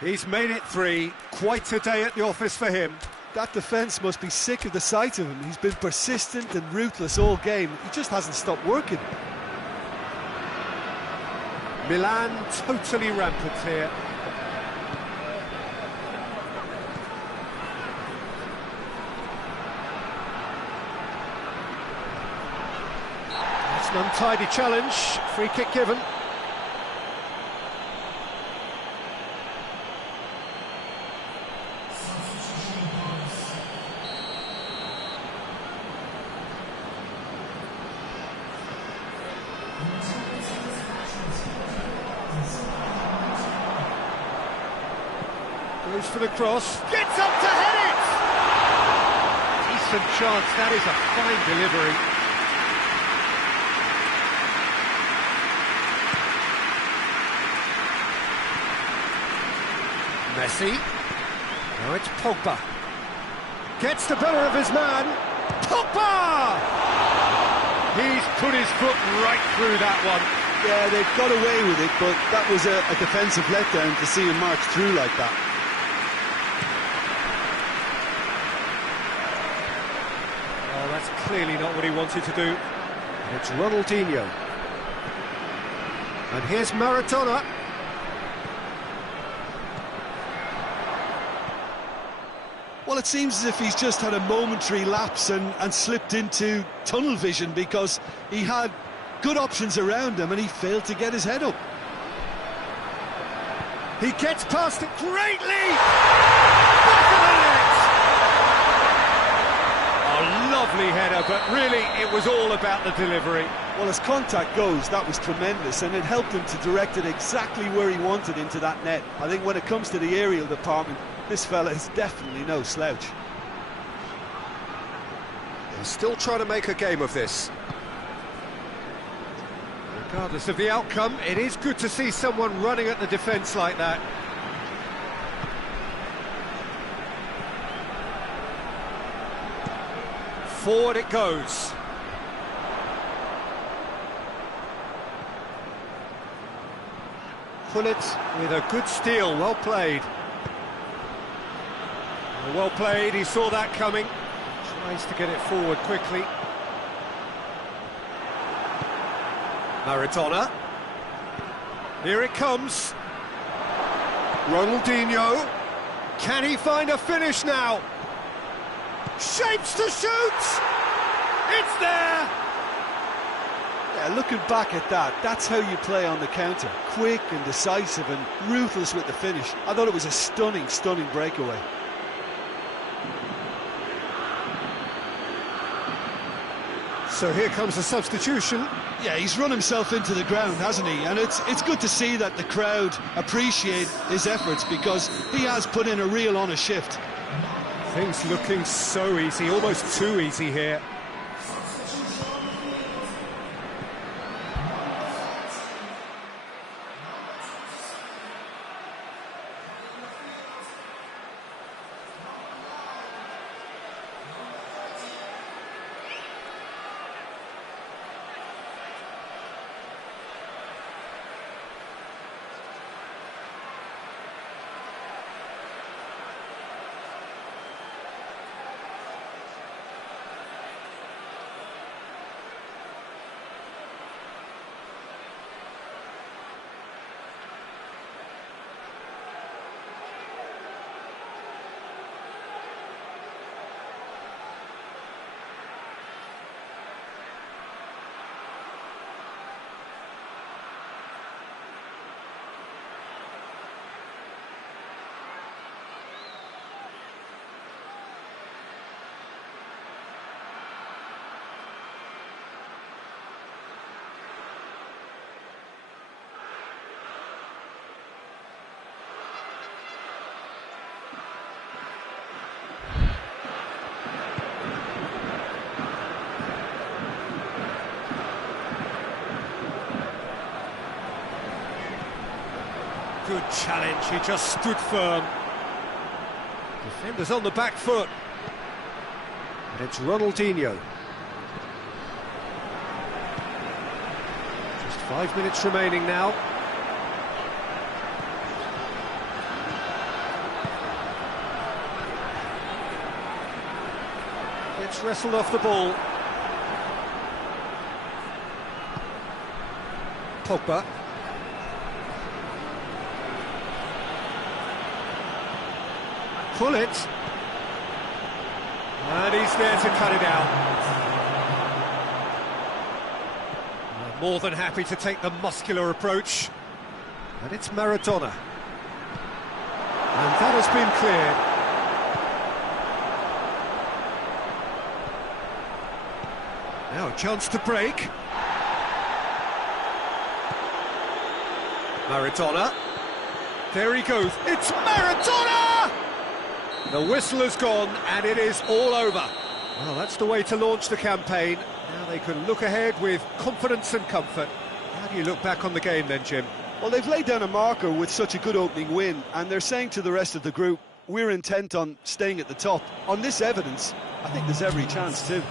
He's made it 3, quite a day at the office for him. That defence must be sick of the sight of him. He's been persistent and ruthless all game. He just hasn't stopped working. Milan totally rampant here. It's an untidy challenge, free kick given. Goes for the cross, gets up to head it! Decent chance, that is a fine delivery. Messi, now it's Pogba. Gets the better of his man, Pogba! He's put his foot right through that one. Yeah, they've got away with it, but that was a defensive letdown to see him march through like that. Oh, that's That's clearly not what he wanted to do. It's Ronaldinho. And here's Maradona. Well, it seems as if he's just had a momentary lapse and slipped into tunnel vision, because he had good options around him and he failed to get his head up. He gets past it greatly! Back of the net! A lovely header, but really it was all about the delivery. Well, as contact goes, that was tremendous, and it helped him to direct it exactly where he wanted into that net. I think when it comes to the aerial department, this fella is definitely no slouch. They're still trying to make a game of this. Regardless of the outcome, it is good to see someone running at the defence like that. Forward it goes. Pull it with a good steal, well played. Well played, he saw that coming. Tries to get it forward quickly. Maradona. Here it comes. Ronaldinho. Can he find a finish now? Shapes to shoot! It's there! Yeah, looking back at that, that's how you play on the counter. Quick and decisive and ruthless with the finish. I thought it was a stunning, stunning breakaway. So here comes the substitution. Yeah, he's run himself into the ground, hasn't he? And it's good to see that the crowd appreciate his efforts, because he has put in a real honest shift. Things looking so easy, almost too easy here. Good challenge, he just stood firm. Defenders on the back foot. And it's Ronaldinho. Just 5 minutes remaining now. It's wrestled off the ball. Pogba. Pull it. And he's there to cut it out. More than happy to take the muscular approach. And it's Maradona. And that has been cleared. Now a chance to break. Maradona. There he goes. It's Maradona! The whistle has gone and it is all over. Well, that's the way to launch the campaign. Now they can look ahead with confidence and comfort. How do you look back on the game then, Jim? Well, they've laid down a marker with such a good opening win, and they're saying to the rest of the group, we're intent on staying at the top. On this evidence, I think there's every chance too.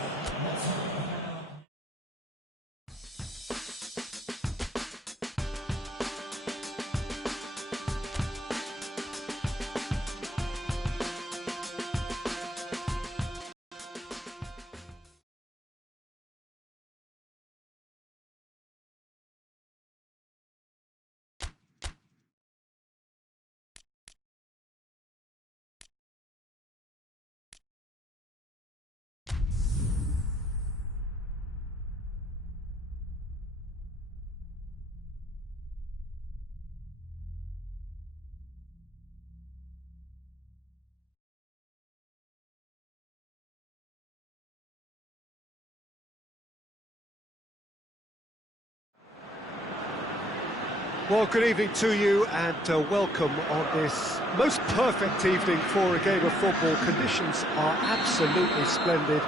Well, good evening to you and welcome on this most perfect evening for a game of football. Conditions are absolutely splendid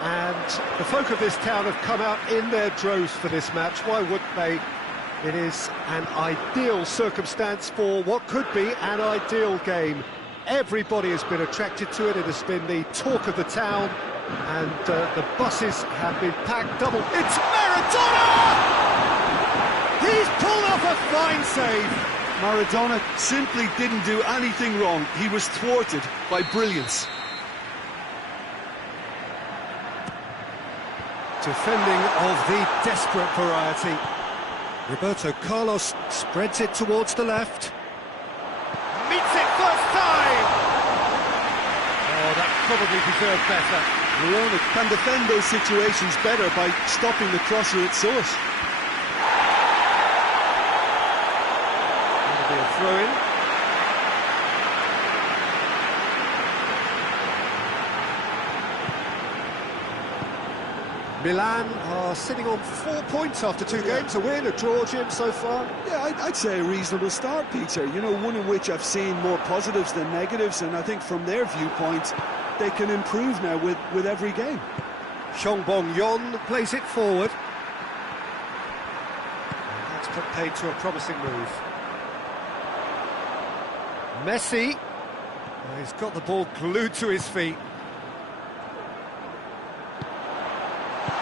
and the folk of this town have come out in their droves for this match. Why wouldn't they? It is an ideal circumstance for what could be an ideal game. Everybody has been attracted to it. It has been the talk of the town and the buses have been packed double. It's Maradona! He's pulled off a fine save. Maradona simply didn't do anything wrong. He was thwarted by brilliance. Defending of the desperate variety. Roberto Carlos spreads it towards the left. Meets it first time! Oh, that probably deserved better. Verona can defend those situations better by stopping the crosser at source. That'll be a throw-in. Milan are sitting on 4 points after two games, a win, a draw, Jim, so far. Yeah, I'd say a reasonable start, Peter. You know, one in which I've seen more positives than negatives, and I think from their viewpoint, they can improve now with every game. Yon plays it forward. And that's put paid to a promising move. Messi. He's got the ball glued to his feet.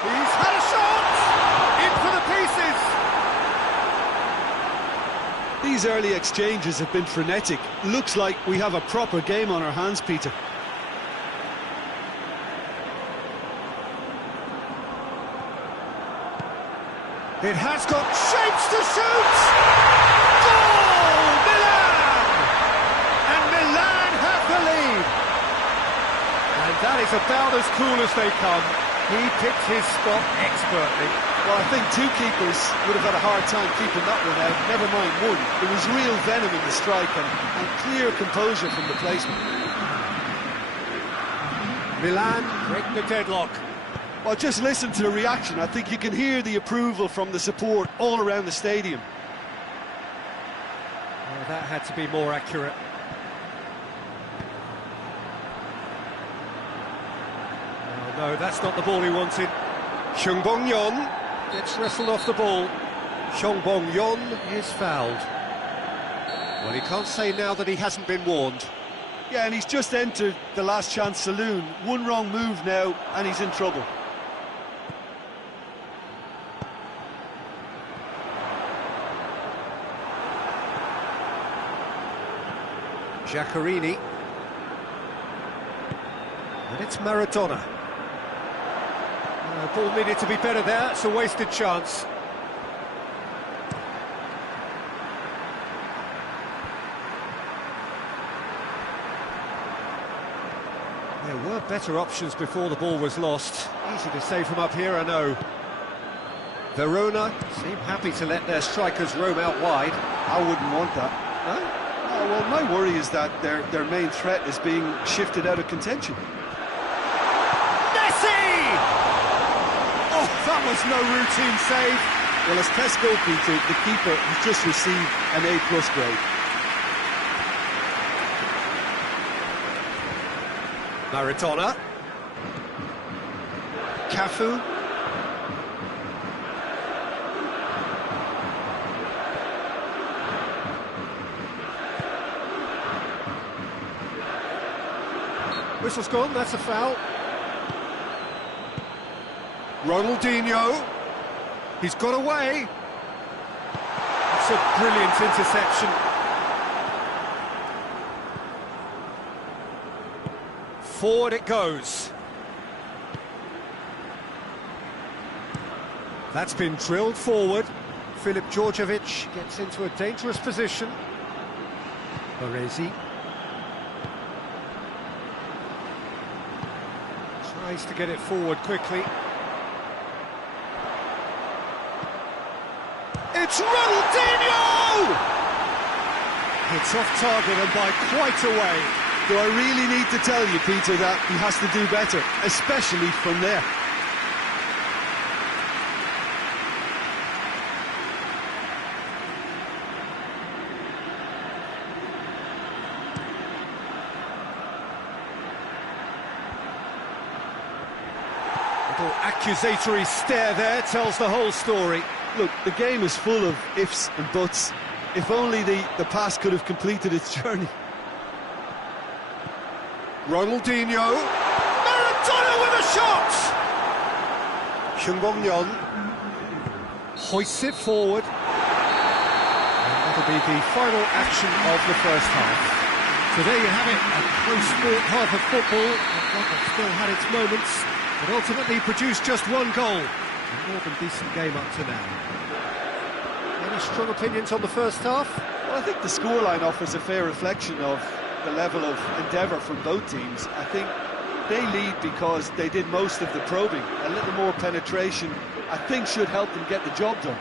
He's had a shot! In for the pieces! These early exchanges have been frenetic. Looks like we have a proper game on our hands, Peter. It has got shapes to shoot! Goal! Milan! And Milan have the lead! And that is about as cool as they come. He picked his spot expertly. Well, I think two keepers would have had a hard time keeping that one out, never mind one. There was real venom in the strike and clear composure from the placement. Milan break the deadlock. Well, just listen to the reaction. I think you can hear the approval from the support all around the stadium. Well, that had to be more accurate. No, that's not the ball he wanted. Yon gets wrestled off the ball. Yon is fouled. Well, he can't say now that he hasn't been warned. Yeah, and he's just entered the last chance saloon. One wrong move now, and he's in trouble. Giaccherini. And it's Maradona. Ball needed to be better there, it's a wasted chance. There were better options before the ball was lost. Easy to save from up here, I know. Verona seem happy to let their strikers roam out wide. I wouldn't want that. No? Oh, well, my worry is that their main threat is being shifted out of contention. Oh, that was no routine save. Well, as tests go, Peter, the keeper has just received an A+ grade. Maradona. Cafu. Whistle's gone, that's a foul. Ronaldinho, he's got away. It's a brilliant interception. Forward it goes. That's been drilled forward. Filip Djordjevic gets into a dangerous position. Baresi tries to get it forward quickly. It's Ronaldinho! It's off target and by quite a way. Do I really need to tell you, Peter, that he has to do better, especially from there? Little accusatory stare there tells the whole story. Look, the game is full of ifs and buts. If only the pass could have completed its journey. Ronaldinho. Maradona with a shot! Pes2020 hoists it forward. And that'll be the final action of the first half. So there you have it, a close-fought half of football, one that still had its moments, but ultimately produced just one goal. A more than decent game up to now. Any strong opinions on the first half? Well, I think the scoreline offers a fair reflection of the level of endeavour from both teams. I think they lead because they did most of the probing. A little more penetration, I think, should help them get the job done.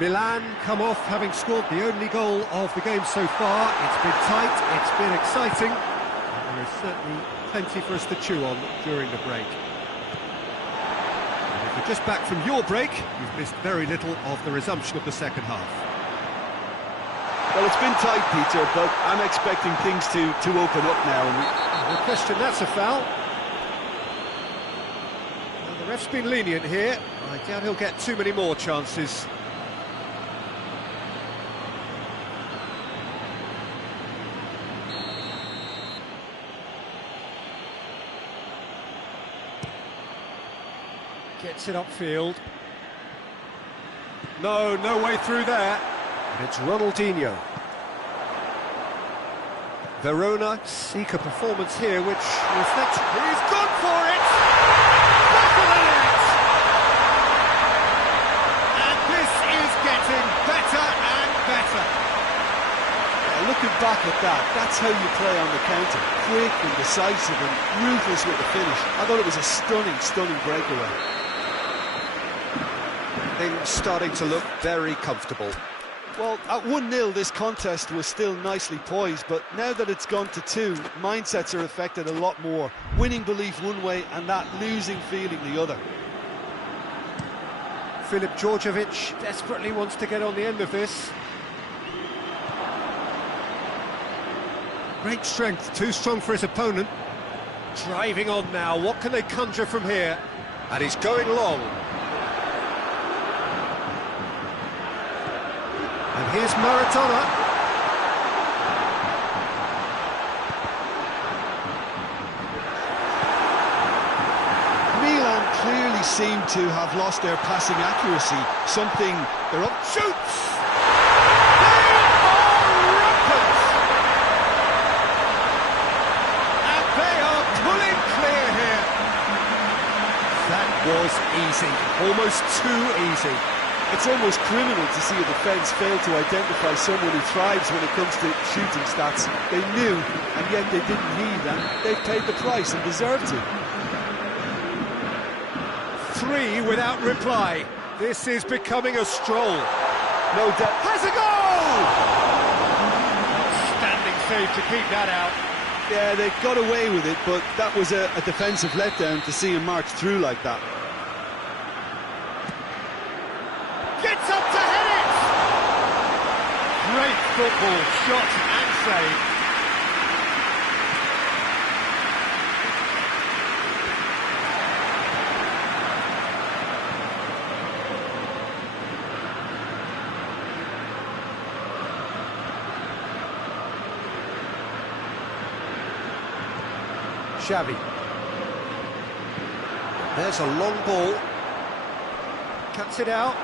Milan come off having scored the only goal of the game so far. It's been tight, it's been exciting, and there is certainly plenty for us to chew on during the break. And if you're just back from your break, you've missed very little of the resumption of the second half. Well, it's been tight, Peter, but I'm expecting things to open up now. No question, that's a foul. Well, the ref's been lenient here. I doubt he'll get too many more chances. Gets it upfield. No way through there. It's Ronaldinho. Verona seek a performance here which reflects... He's gone for it! Back of the net! And this is getting better and better. Looking back at that, that's how you play on the counter. Quick and decisive and ruthless with the finish. I thought it was a stunning breakaway. Things starting to look very comfortable. Well, at 1-0 this contest was still nicely poised, but now that it's gone to 2, mindsets are affected a lot more. Winning belief one way and that losing feeling the other. Filip Djordjevic desperately wants to get on the end of this. Great strength, too strong for his opponent. Driving on now, what can they conjure from here? And he's going long. And here's Maradona. Milan clearly seem to have lost their passing accuracy, something they're up... Shoots! They are rampant! And they are pulling clear here. That was easy, almost too easy. It's almost criminal to see a defence fail to identify someone who thrives when it comes to shooting stats. They knew, and yet they didn't heed, and they've paid the price and deserve to. 3 without reply. This is becoming a stroll. No doubt. Has a goal! Standing save to keep that out. Yeah, they got away with it, but that was a defensive letdown to see him march through like that. Gets up to head it! Great football, shot and save. Xavi. There's a long ball. Cuts it out.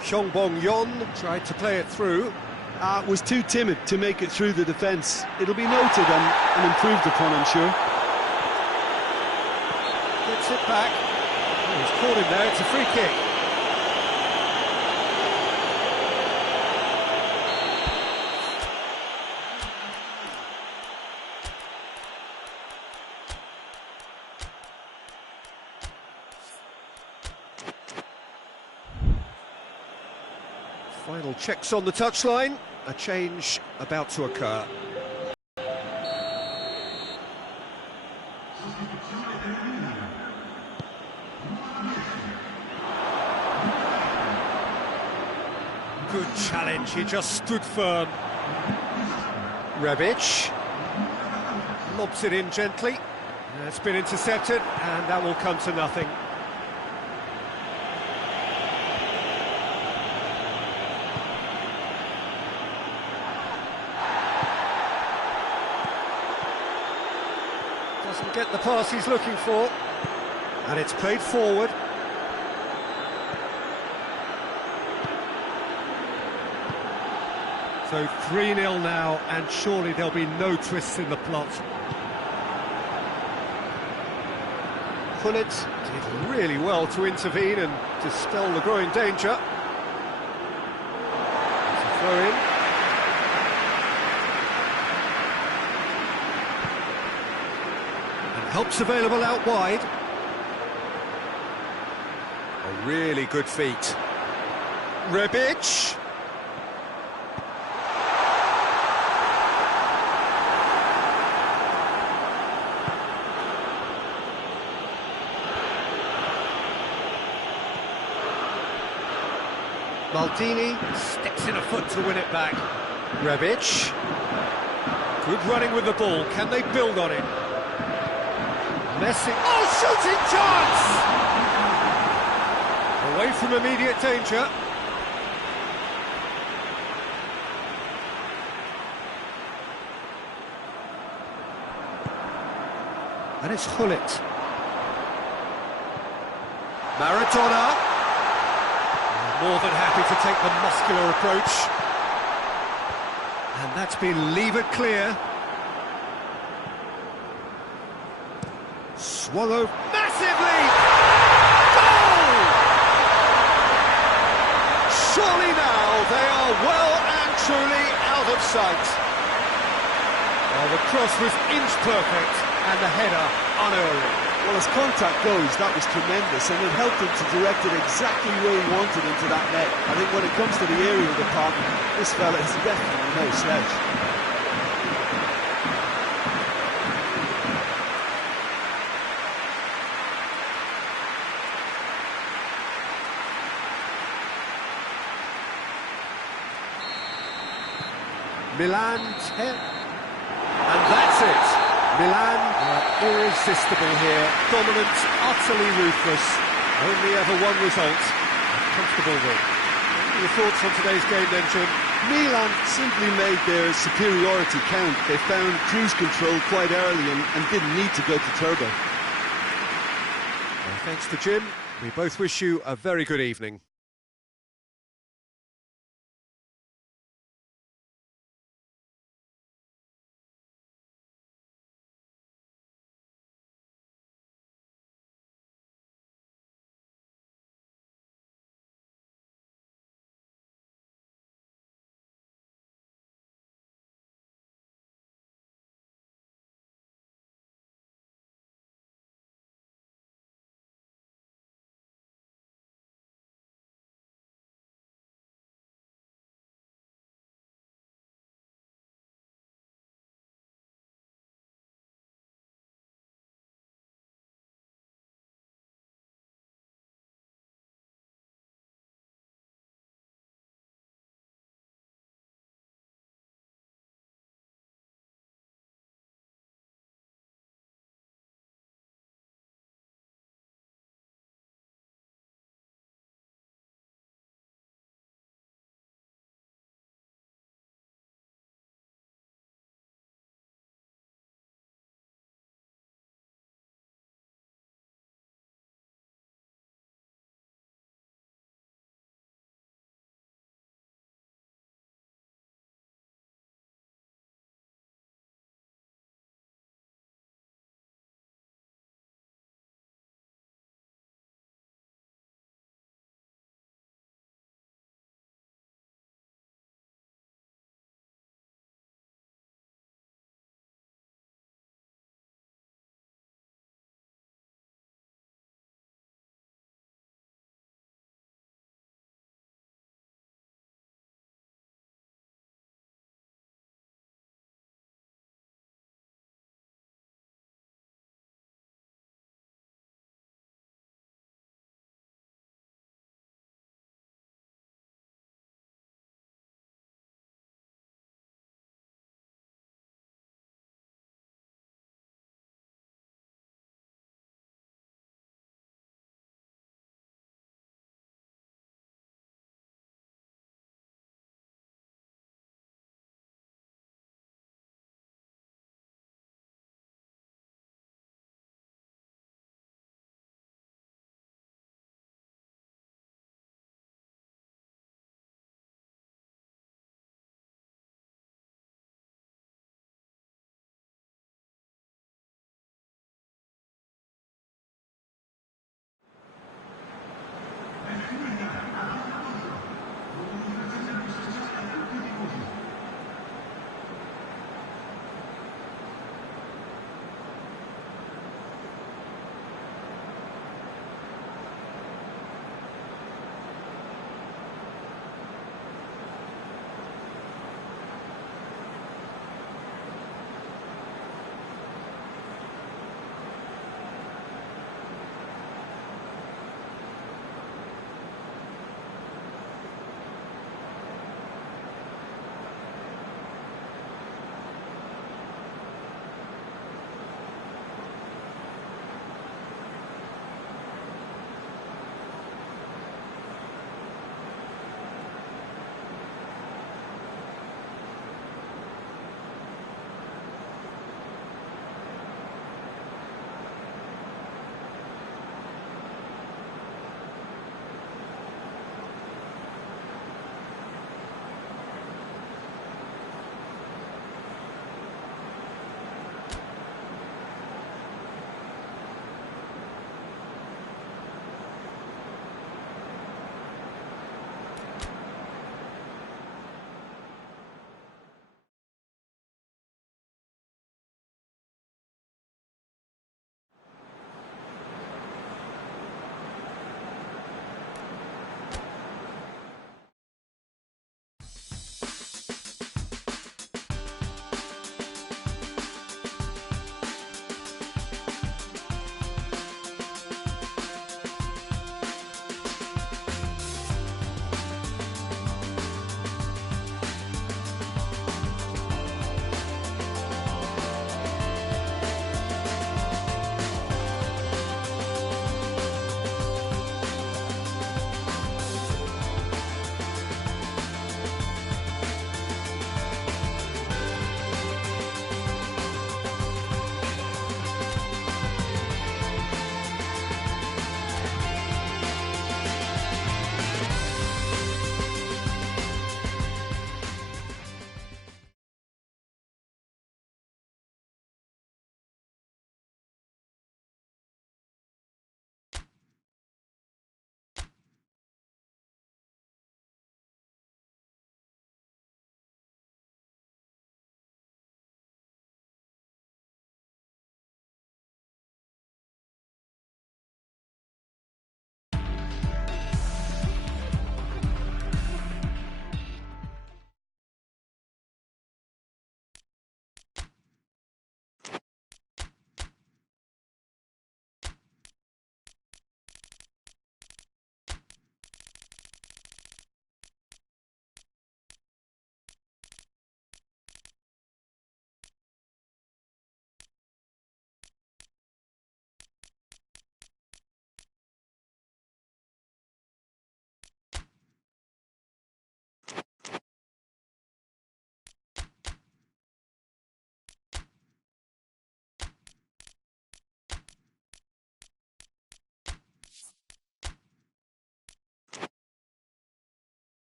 Pes2020 tried to play it through. Was too timid to make it through the defence. It'll be noted and improved upon, I'm sure. Gets it back. Oh, he's caught him there, it's a free kick. Final checks on the touchline. A change about to occur. Good challenge, he just stood firm. Rebic. Lobs it in gently. It's been intercepted, and that will come to nothing. Doesn't get the pass he's looking for. And it's played forward. So 3-0 now, and surely there'll be no twists in the plot. Pullet did really well to intervene and dispel the growing danger. It's a throw in. And help's available out wide. A really good feat. Rebic. Maldini sticks in a foot to win it back. Rebic. Good running with the ball. Can they build on it? Messi. Oh, shooting chance! Away from immediate danger. And it's Hullet. Maradona. More than happy to take the muscular approach. And that's been levered clear. Swallowed massively! Goal! Surely now they are well and truly out of sight. Well, the cross was inch perfect and the header unerring. Well, as contact goes, that was tremendous, and it helped him to direct it exactly where he wanted into that net. I think when it comes to the aerial department, this fella is definitely no slouch. Milan 10. And that's it. Milan are irresistible here, dominant, utterly ruthless, only ever one result, a comfortable win. What are your thoughts on today's game then, Jim? Milan simply made their superiority count. They found cruise control quite early and didn't need to go to turbo. Well, thanks to Jim, we both wish you a very good evening.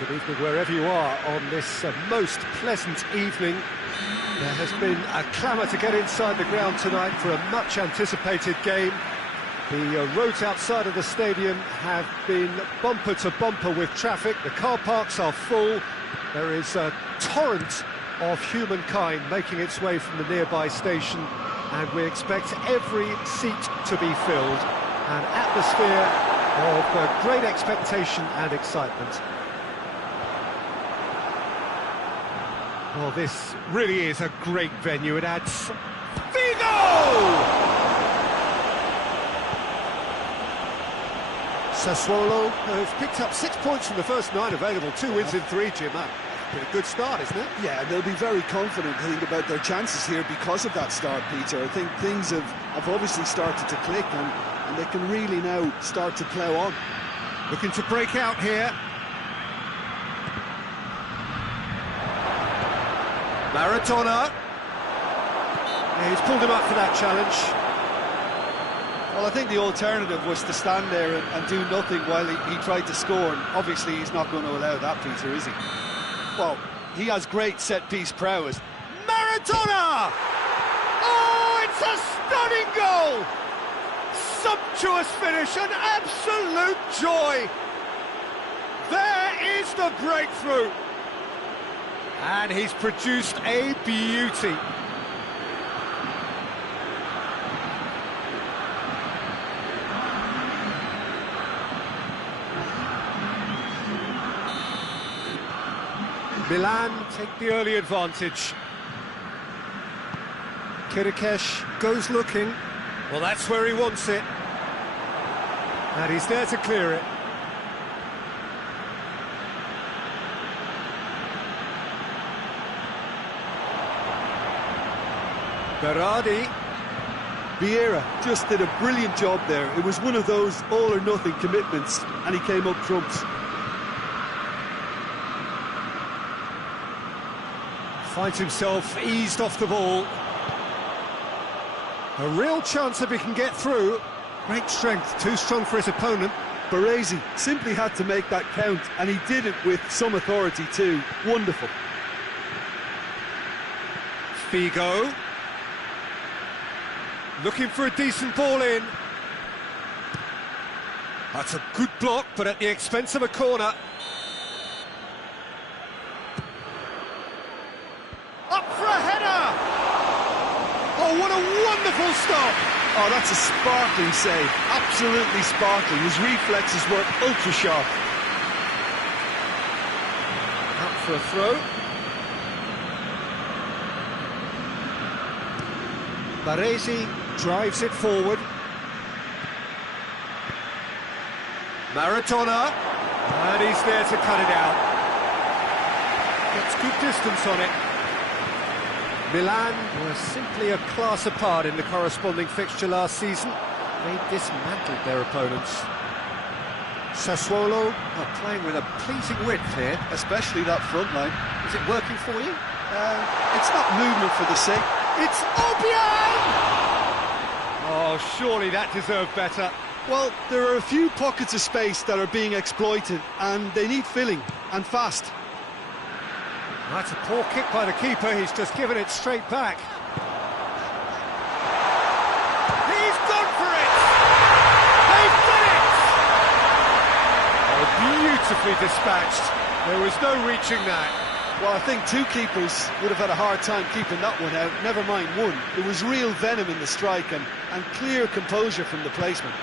Good evening wherever you are on this most pleasant evening. There has been a clamour to get inside the ground tonight for a much anticipated game. The roads outside of the stadium have been bumper to bumper with traffic. The car parks are full. There is a torrent of humankind making its way from the nearby station, and we expect every seat to be filled. An atmosphere of great expectation and excitement. Well, this really is a great venue. It adds... Figo! Sassuolo have picked up 6 points from the first 9 available, 2 wins in 3, Jim. Been a good start, isn't it? Yeah, they'll be very confident, I think, about their chances here because of that start, Peter. I think things have obviously started to click, and they can really now start to plough on. Looking to break out here. Maradona. Yeah, he's pulled him up for that challenge. Well, I think the alternative was to stand there and do nothing while he tried to score, and obviously he's not going to allow that, Peter, is he? Well, he has great set-piece prowess. Maradona! Oh, it's a stunning goal! Sumptuous finish, an absolute joy! There is the breakthrough! And he's produced a beauty. Milan take the early advantage. Kirikesh goes looking. Well, that's where he wants it. And he's there to clear it. Berardi. Vieira just did a brilliant job there. It was one of those all-or-nothing commitments, and he came up trumps. Finds himself eased off the ball. A real chance if he can get through. Great strength, too strong for his opponent. Baresi simply had to make that count, and he did it with some authority too. Wonderful. Figo. Looking for a decent ball in. That's a good block, but at the expense of a corner. Up for a header! Oh, what a wonderful stop! Oh, that's a sparkling save. Absolutely sparkling. His reflexes were ultra sharp. Up for a throw. Baresi drives it forward. Maradona, and he's there to cut it out. Gets good distance on it. Milan were simply a class apart in the corresponding fixture last season. They dismantled their opponents. Sassuolo are playing with a pleasing width here. Especially that front line. Is it working for you? It's not movement for the sake. It's Obiang! Oh, surely that deserved better. Well, there are a few pockets of space that are being exploited, and they need filling, and fast. That's a poor kick by the keeper, he's just given it straight back. He's gone for it! They've done it! Oh, beautifully dispatched. There was no reaching that. Well, I think two keepers would have had a hard time keeping that one out, never mind one. There was real venom in the strike and clear composure from the placement.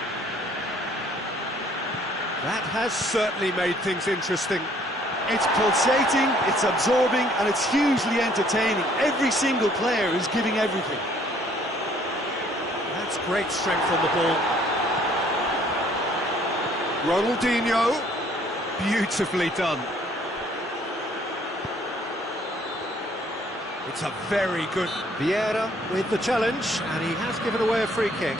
That has certainly made things interesting. It's pulsating, it's absorbing, and it's hugely entertaining. Every single player is giving everything. That's great strength on the ball. Ronaldinho, beautifully done. It's a very good Vieira with the challenge, and he has given away a free kick.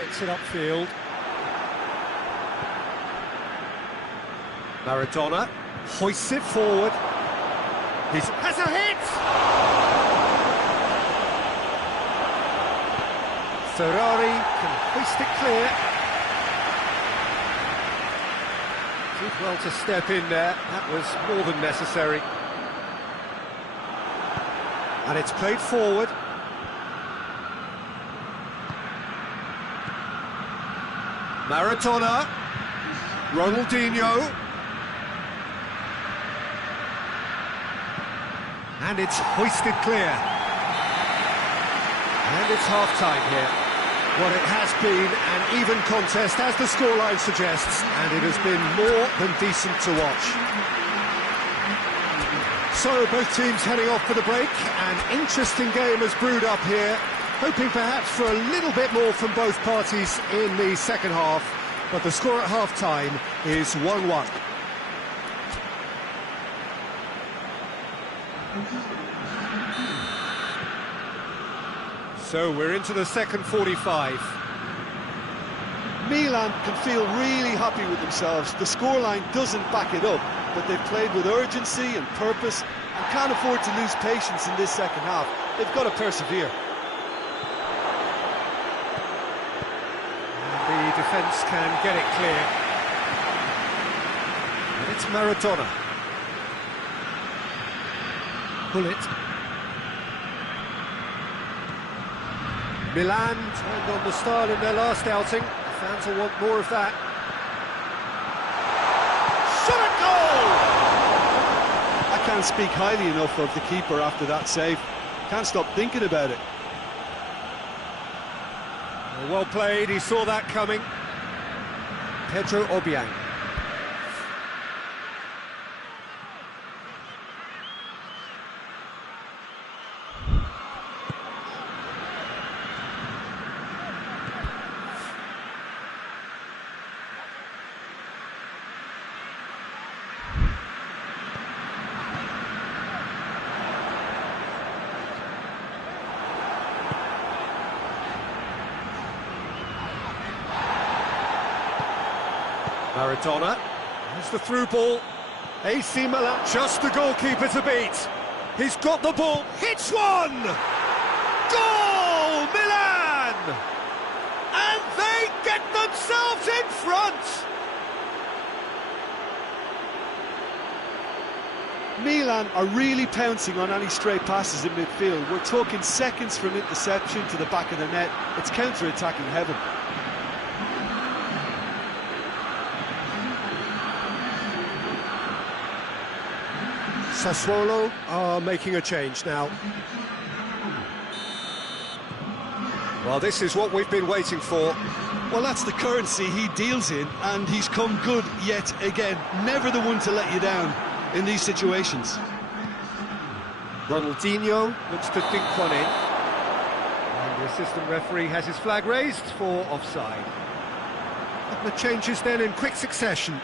Gets it upfield. Maradona hoists it forward. He has a hit! Ferrari can hoist it clear. Did well to step in there, that was more than necessary. And it's played forward. Maradona, Ronaldinho. And it's hoisted clear. And it's half-time here. Well, it has been an even contest, as the scoreline suggests, and it has been more than decent to watch. So, both teams heading off for the break. An interesting game has brewed up here, hoping perhaps for a little bit more from both parties in the second half, but the score at half-time is 1-1. So we're into the second 45. Milan can feel really happy with themselves. The scoreline doesn't back it up, but they've played with urgency and purpose and can't afford to lose patience in this second half. They've got to persevere. And the defence can get it clear. And it's Maradona. Bullet. Milan turned on the style in their last outing. The fans will want more of that. Shot at goal! I can't speak highly enough of the keeper after that save. Can't stop thinking about it. Well played, he saw that coming. Pedro Obiang. Maradona, there's the through ball. AC Milan, just the goalkeeper to beat. He's got the ball, hits one! Goal, Milan! And they get themselves in front! Milan are really pouncing on any stray passes in midfield. We're talking seconds from interception to the back of the net. It's counter-attacking heaven. Sassuolo are making a change now. Well, this is what we've been waiting for. Well, that's the currency he deals in, and he's come good yet again. Never the one to let you down in these situations. Ronaldinho looks to think one in. And the assistant referee has his flag raised for offside. A couple of changes then in quick succession.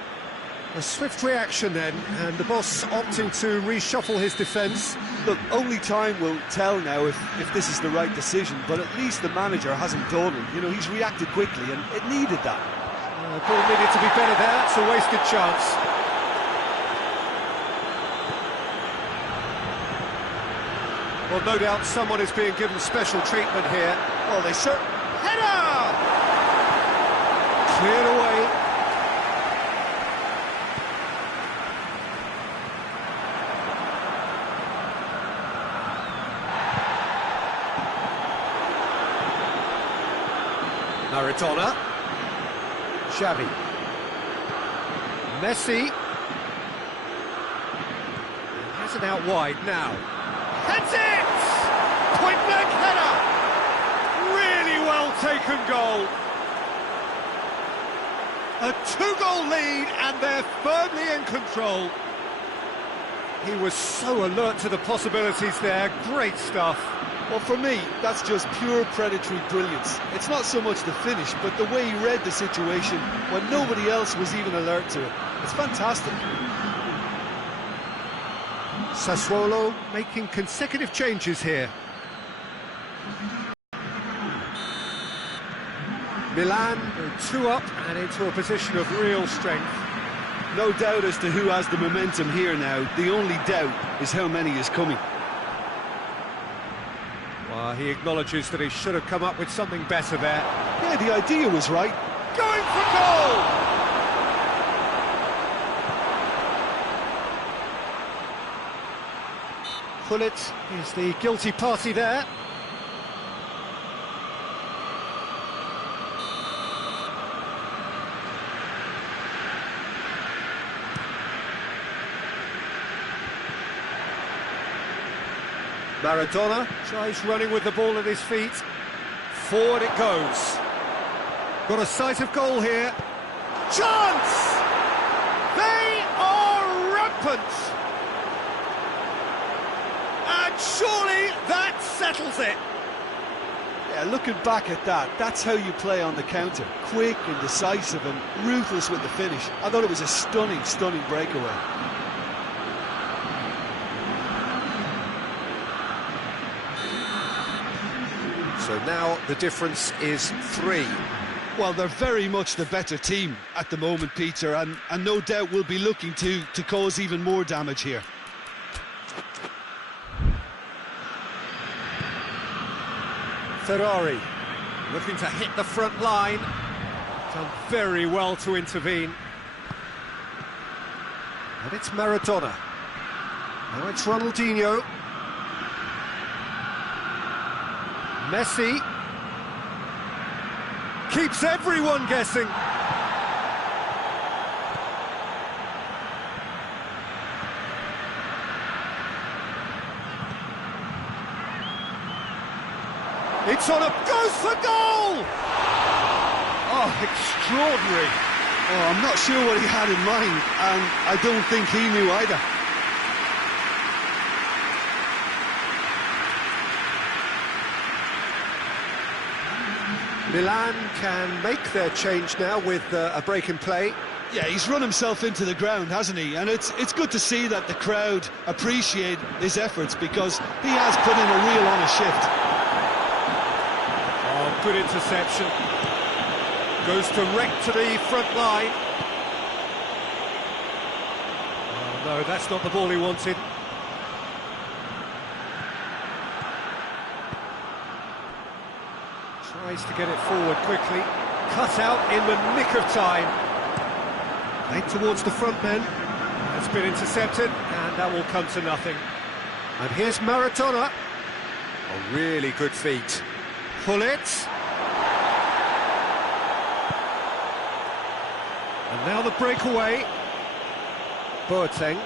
A swift reaction then, and the boss opting to reshuffle his defence. Look, only time will tell now if this is the right decision, but at least the manager hasn't dawdled. You know, he's reacted quickly, and it needed that. Ball needed to be better there, it's a wasted chance. Well, no doubt someone is being given special treatment here. Well, they certainly... Header! Cleared away. Maradona, Xavi, Messi, has it out wide now, heads it! Point blank header! Really well taken goal. A two-goal lead and they're firmly in control. He was so alert to the possibilities there, great stuff. Well, for me, that's just pure predatory brilliance. It's not so much the finish, but the way he read the situation when nobody else was even alert to it. It's fantastic. Sassuolo making consecutive changes here. Milan go 2 up and into a position of real strength. No doubt as to who has the momentum here now. The only doubt is how many is coming. Well, he acknowledges that he should have come up with something better there. Yeah, the idea was right. Going for goal! Pullet is the guilty party there. Maradona tries running with the ball at his feet. Forward it goes. Got a sight of goal here. Chance! They are rampant! And surely that settles it. Yeah, looking back at that, that's how you play on the counter. Quick and decisive and ruthless with the finish. I thought it was a stunning, stunning breakaway. So now the difference is 3. Well, they're very much the better team at the moment, Peter, and no doubt will be looking to cause even more damage here. Ferrari looking to hit the front line. Done very well to intervene. And it's Maradona. Now it's Ronaldinho. Messi keeps everyone guessing. It's on a goes for goal! Oh, extraordinary. Oh, I'm not sure what he had in mind, and I don't think he knew either. Milan can make their change now with a break in play. Yeah, he's run himself into the ground, hasn't he? And it's good to see that the crowd appreciate his efforts, because he has put in a real honest shift. Oh, good interception. Goes direct to the front line. Oh no, that's not the ball he wanted. Tries to get it forward quickly. Cut out in the nick of time. Played towards the front men. It's been intercepted, and that will come to nothing. And here's Maradona. A really good feat. Pullet. And now the breakaway. Boateng.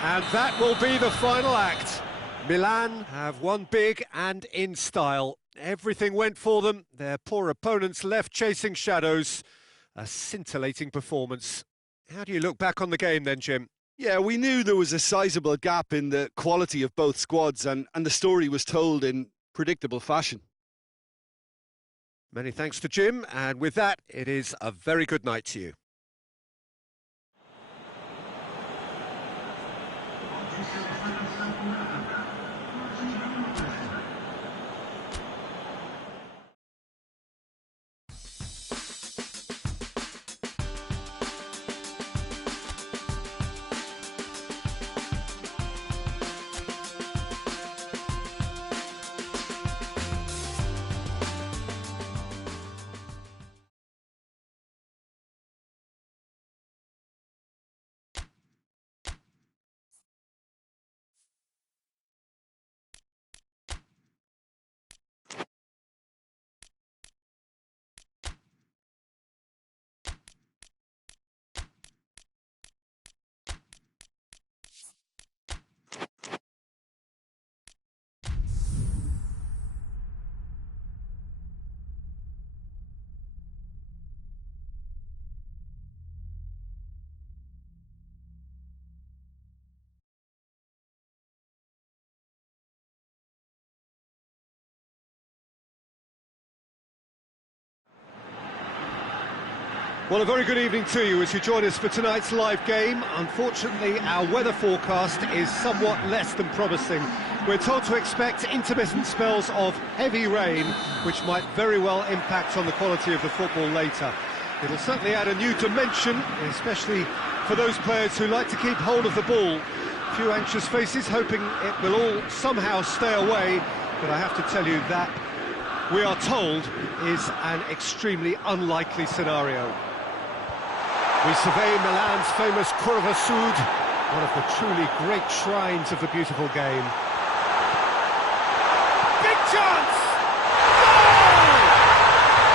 And that will be the final act. Milan have won big and in style. Everything went for them. Their poor opponents left chasing shadows. A scintillating performance. How do you look back on the game then, Jim? Yeah, we knew there was a sizable gap in the quality of both squads, and the story was told in predictable fashion. Many thanks to Jim, and with that, it is a very good night to you. Well, a very good evening to you as you join us for tonight's live game. Unfortunately, our weather forecast is somewhat less than promising. We're told to expect intermittent spells of heavy rain, which might very well impact on the quality of the football later. It'll certainly add a new dimension, especially for those players who like to keep hold of the ball. Few anxious faces hoping it will all somehow stay away, but I have to tell you that we are told is an extremely unlikely scenario. We survey Milan's famous Curva Sud, one of the truly great shrines of the beautiful game. Big chance! Goal!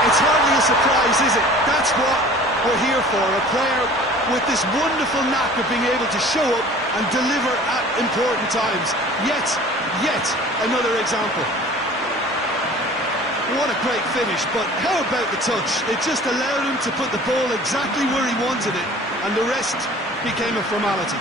It's hardly a surprise, is it? That's what we're here for, a player with this wonderful knack of being able to show up and deliver at important times. Yet another example. What a great finish, but how about the touch? It just allowed him to put the ball exactly where he wanted it, and the rest became a formality.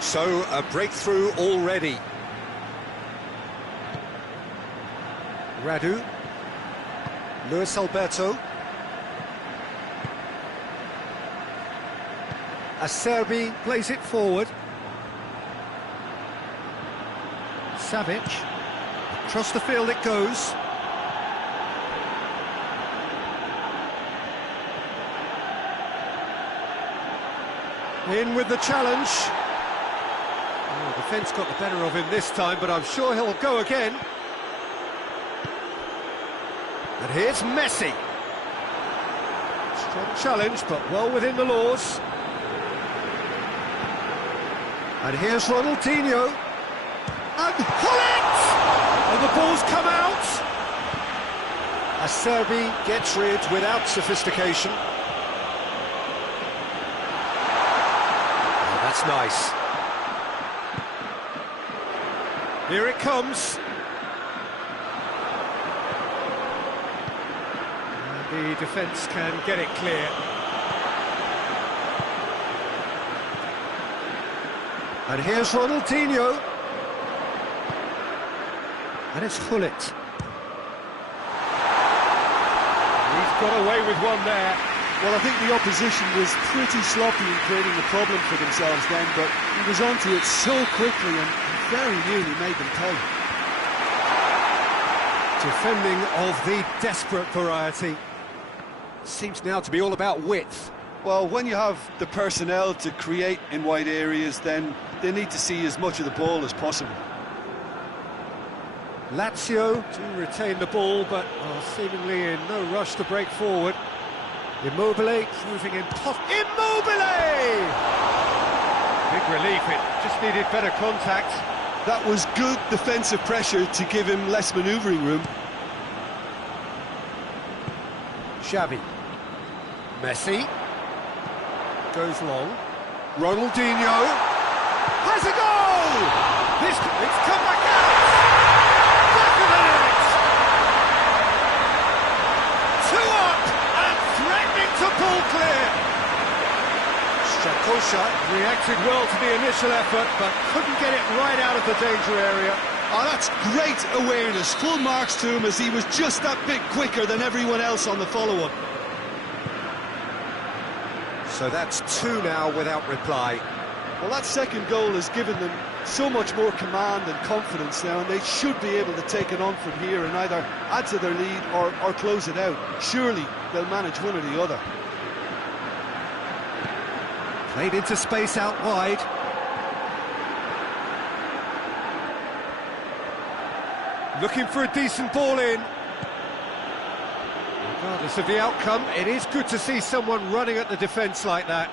So, a breakthrough already. Radu. Luis Alberto. Acerbi plays it forward. Savic. Across the field it goes. In with the challenge. Oh, the defence got the better of him this time, but I'm sure he'll go again. And here's Messi. Strong challenge, but well within the laws. And here's Ronaldinho. And Hullet! And the ball's come out. Acerbi gets rid without sophistication. Oh, that's nice. Here it comes. The defence can get it clear. And here's Ronaldinho. And it's Hullet. He's got away with one there. Well, I think the opposition was pretty sloppy in creating the problem for themselves then, but he was onto it so quickly and very nearly made them pay. Defending of the desperate variety. Seems now to be all about width. Well, when you have the personnel to create in wide areas, then they need to see as much of the ball as possible. Lazio do retain the ball, but are seemingly in no rush to break forward. Immobile proving impossible. Immobile! Big relief, it just needed better contact. That was good defensive pressure to give him less manoeuvring room. Xavi. Messi. Goes long. Ronaldinho. Has a goal! It's come back out! Back of the net! 2 up and threatening to pull clear. Strakosha reacted well to the initial effort, but couldn't get it right out of the danger area. Oh, that's great awareness. Full marks to him as he was just that bit quicker than everyone else on the follow-up. So that's 2 now without reply. Well, that second goal has given them so much more command and confidence now, and they should be able to take it on from here and either add to their lead or close it out. Surely they'll manage one or the other. Played into space out wide. Looking for a decent ball in. Regardless of the outcome, it is good to see someone running at the defence like that.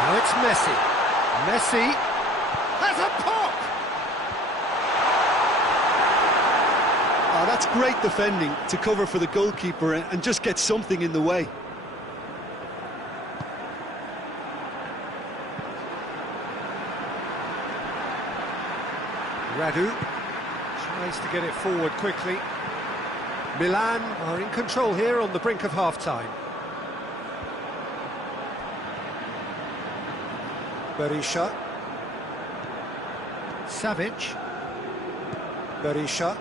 Now it's Messi. Messi has a pop! Oh, that's great defending to cover for the goalkeeper and just get something in the way. Radu tries to get it forward quickly. Milan are in control here on the brink of half-time. Berisha. Savic. Berisha.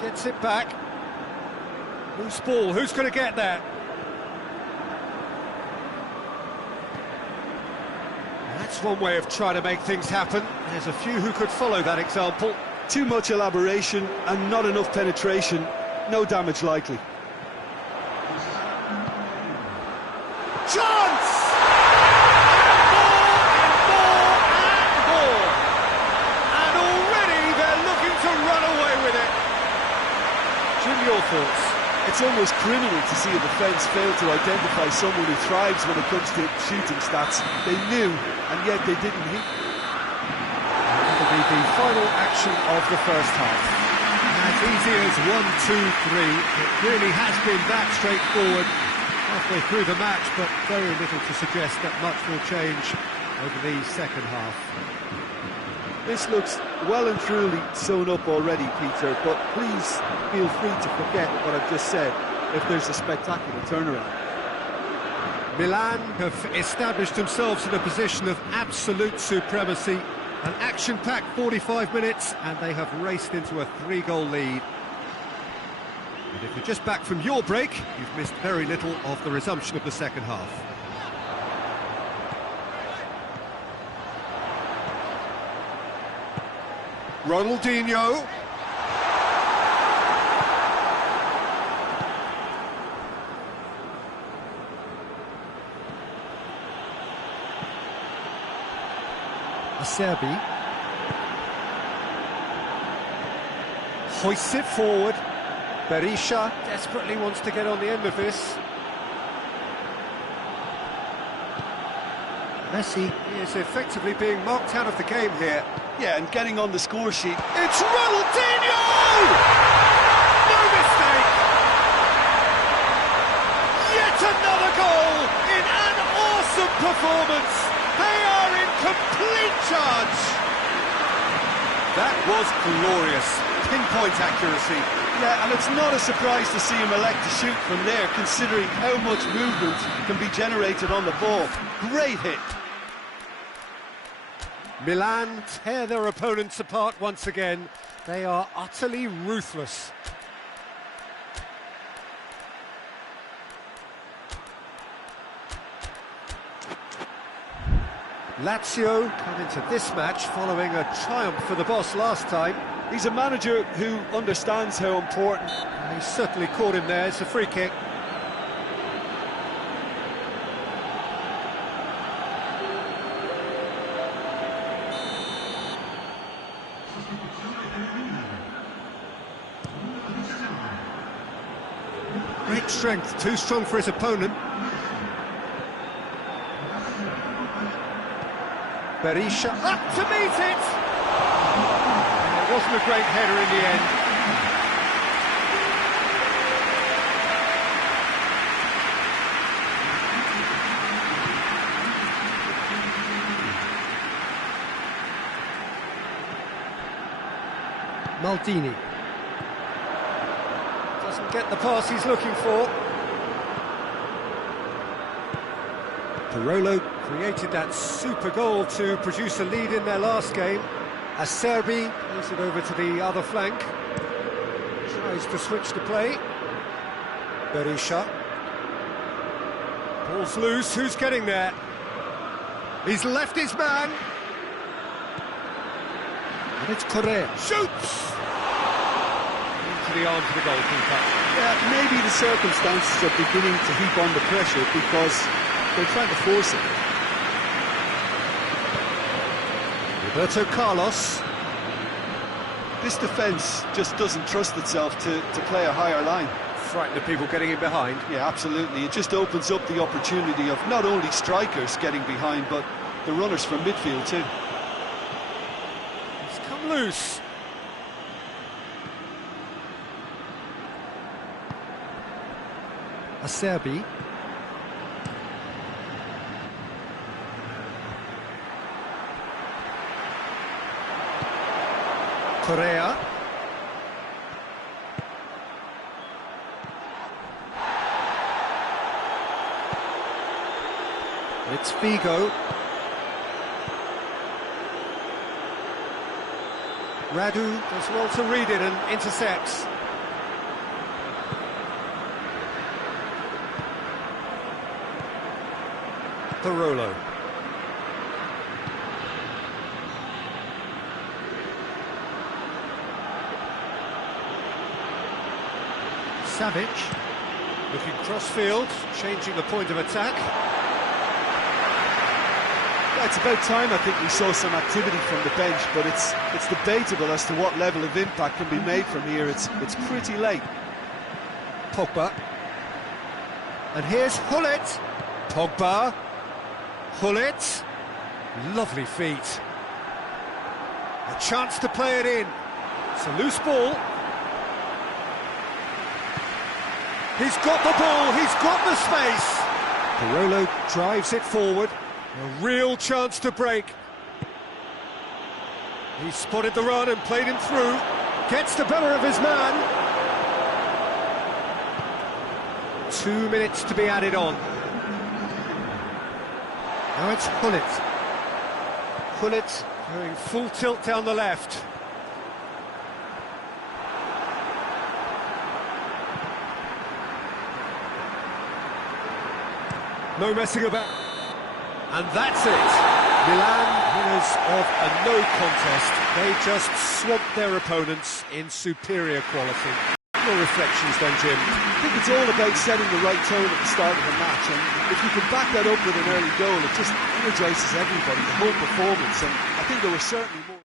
Gets it back. Loose ball, who's going to get there? That's one way of trying to make things happen. There's a few who could follow that example. Too much elaboration and not enough penetration. No damage likely. Chance! And already they're looking to run away with it. Jim, your thoughts? It's almost criminal to see a defence fail to identify someone who thrives when it comes to shooting stats. They knew, and yet they didn't hit. That'll be the final action of the first half. As easy as 1, 2, 3. It really has been that straightforward halfway through the match, but very little to suggest that much will change over the second half. This looks well and truly sewn up already, Peter, but please feel free to forget what I've just said if there's a spectacular turnaround. Milan have established themselves in a position of absolute supremacy. An action-packed 45 minutes, and they have raced into a 3-goal lead. And if you're just back from your break, you've missed very little of the resumption of the second half. Ronaldinho. Acerbi. Hoists it forward. Berisha desperately wants to get on the end of this. Messi is effectively being marked out of the game here. Yeah, and getting on the score sheet. It's Ronaldinho! No mistake! Yet another goal in an awesome performance! They are in complete charge! That was glorious. Pinpoint accuracy. Yeah, and it's not a surprise to see him elect to shoot from there, considering how much movement can be generated on the ball. Great hit. Milan tear their opponents apart once again. They are utterly ruthless. Lazio come into this match following a triumph for the boss last time. He's a manager who understands how important. He certainly caught him there. It's a free kick. Great strength, too strong for his opponent. Berisha up to meet it! It wasn't a great header in the end. Maldini doesn't get the pass he's looking for. Pirolo created that super goal to produce a lead in their last game. Acerbi plays it over to the other flank. Tries to switch the play. Berisha. Ball's loose, who's getting there? He's left his man. And it's Correa. Shoots! Into the arms of the goalkeeper. Yeah, maybe the circumstances are beginning to heap on the pressure because they're trying to force it. Roberto Carlos. This defence just doesn't trust itself to play a higher line. Frightened of people getting in behind. Yeah, absolutely. It just opens up the opportunity of not only strikers getting behind, but the runners from midfield too. It's come loose. Acerbi. Correa. It's Figo. Radu does well to read it and intercepts. Pirolo. Savic. Looking cross-field, changing the point of attack. Yeah, it's about time I think we saw some activity from the bench, but it's debatable as to what level of impact can be made from here. It's pretty late. Pogba. And here's Hullet. Pogba. Hullet. Lovely feet. A chance to play it in. It's a loose ball. He's got the ball, he's got the space. Pirolo drives it forward. A real chance to break. He spotted the run and played him through. Gets the better of his man. 2 minutes to be added on. Now it's Hullet. Hullet going full tilt down the left. No messing about. And that's it. Milan, winners of a no contest. They just swamped their opponents in superior quality. Your reflections then, Jim? I think it's all about setting the right tone at the start of the match, and if you can back that up with an early goal, it just energises everybody, the whole performance, and I think there was certainly more.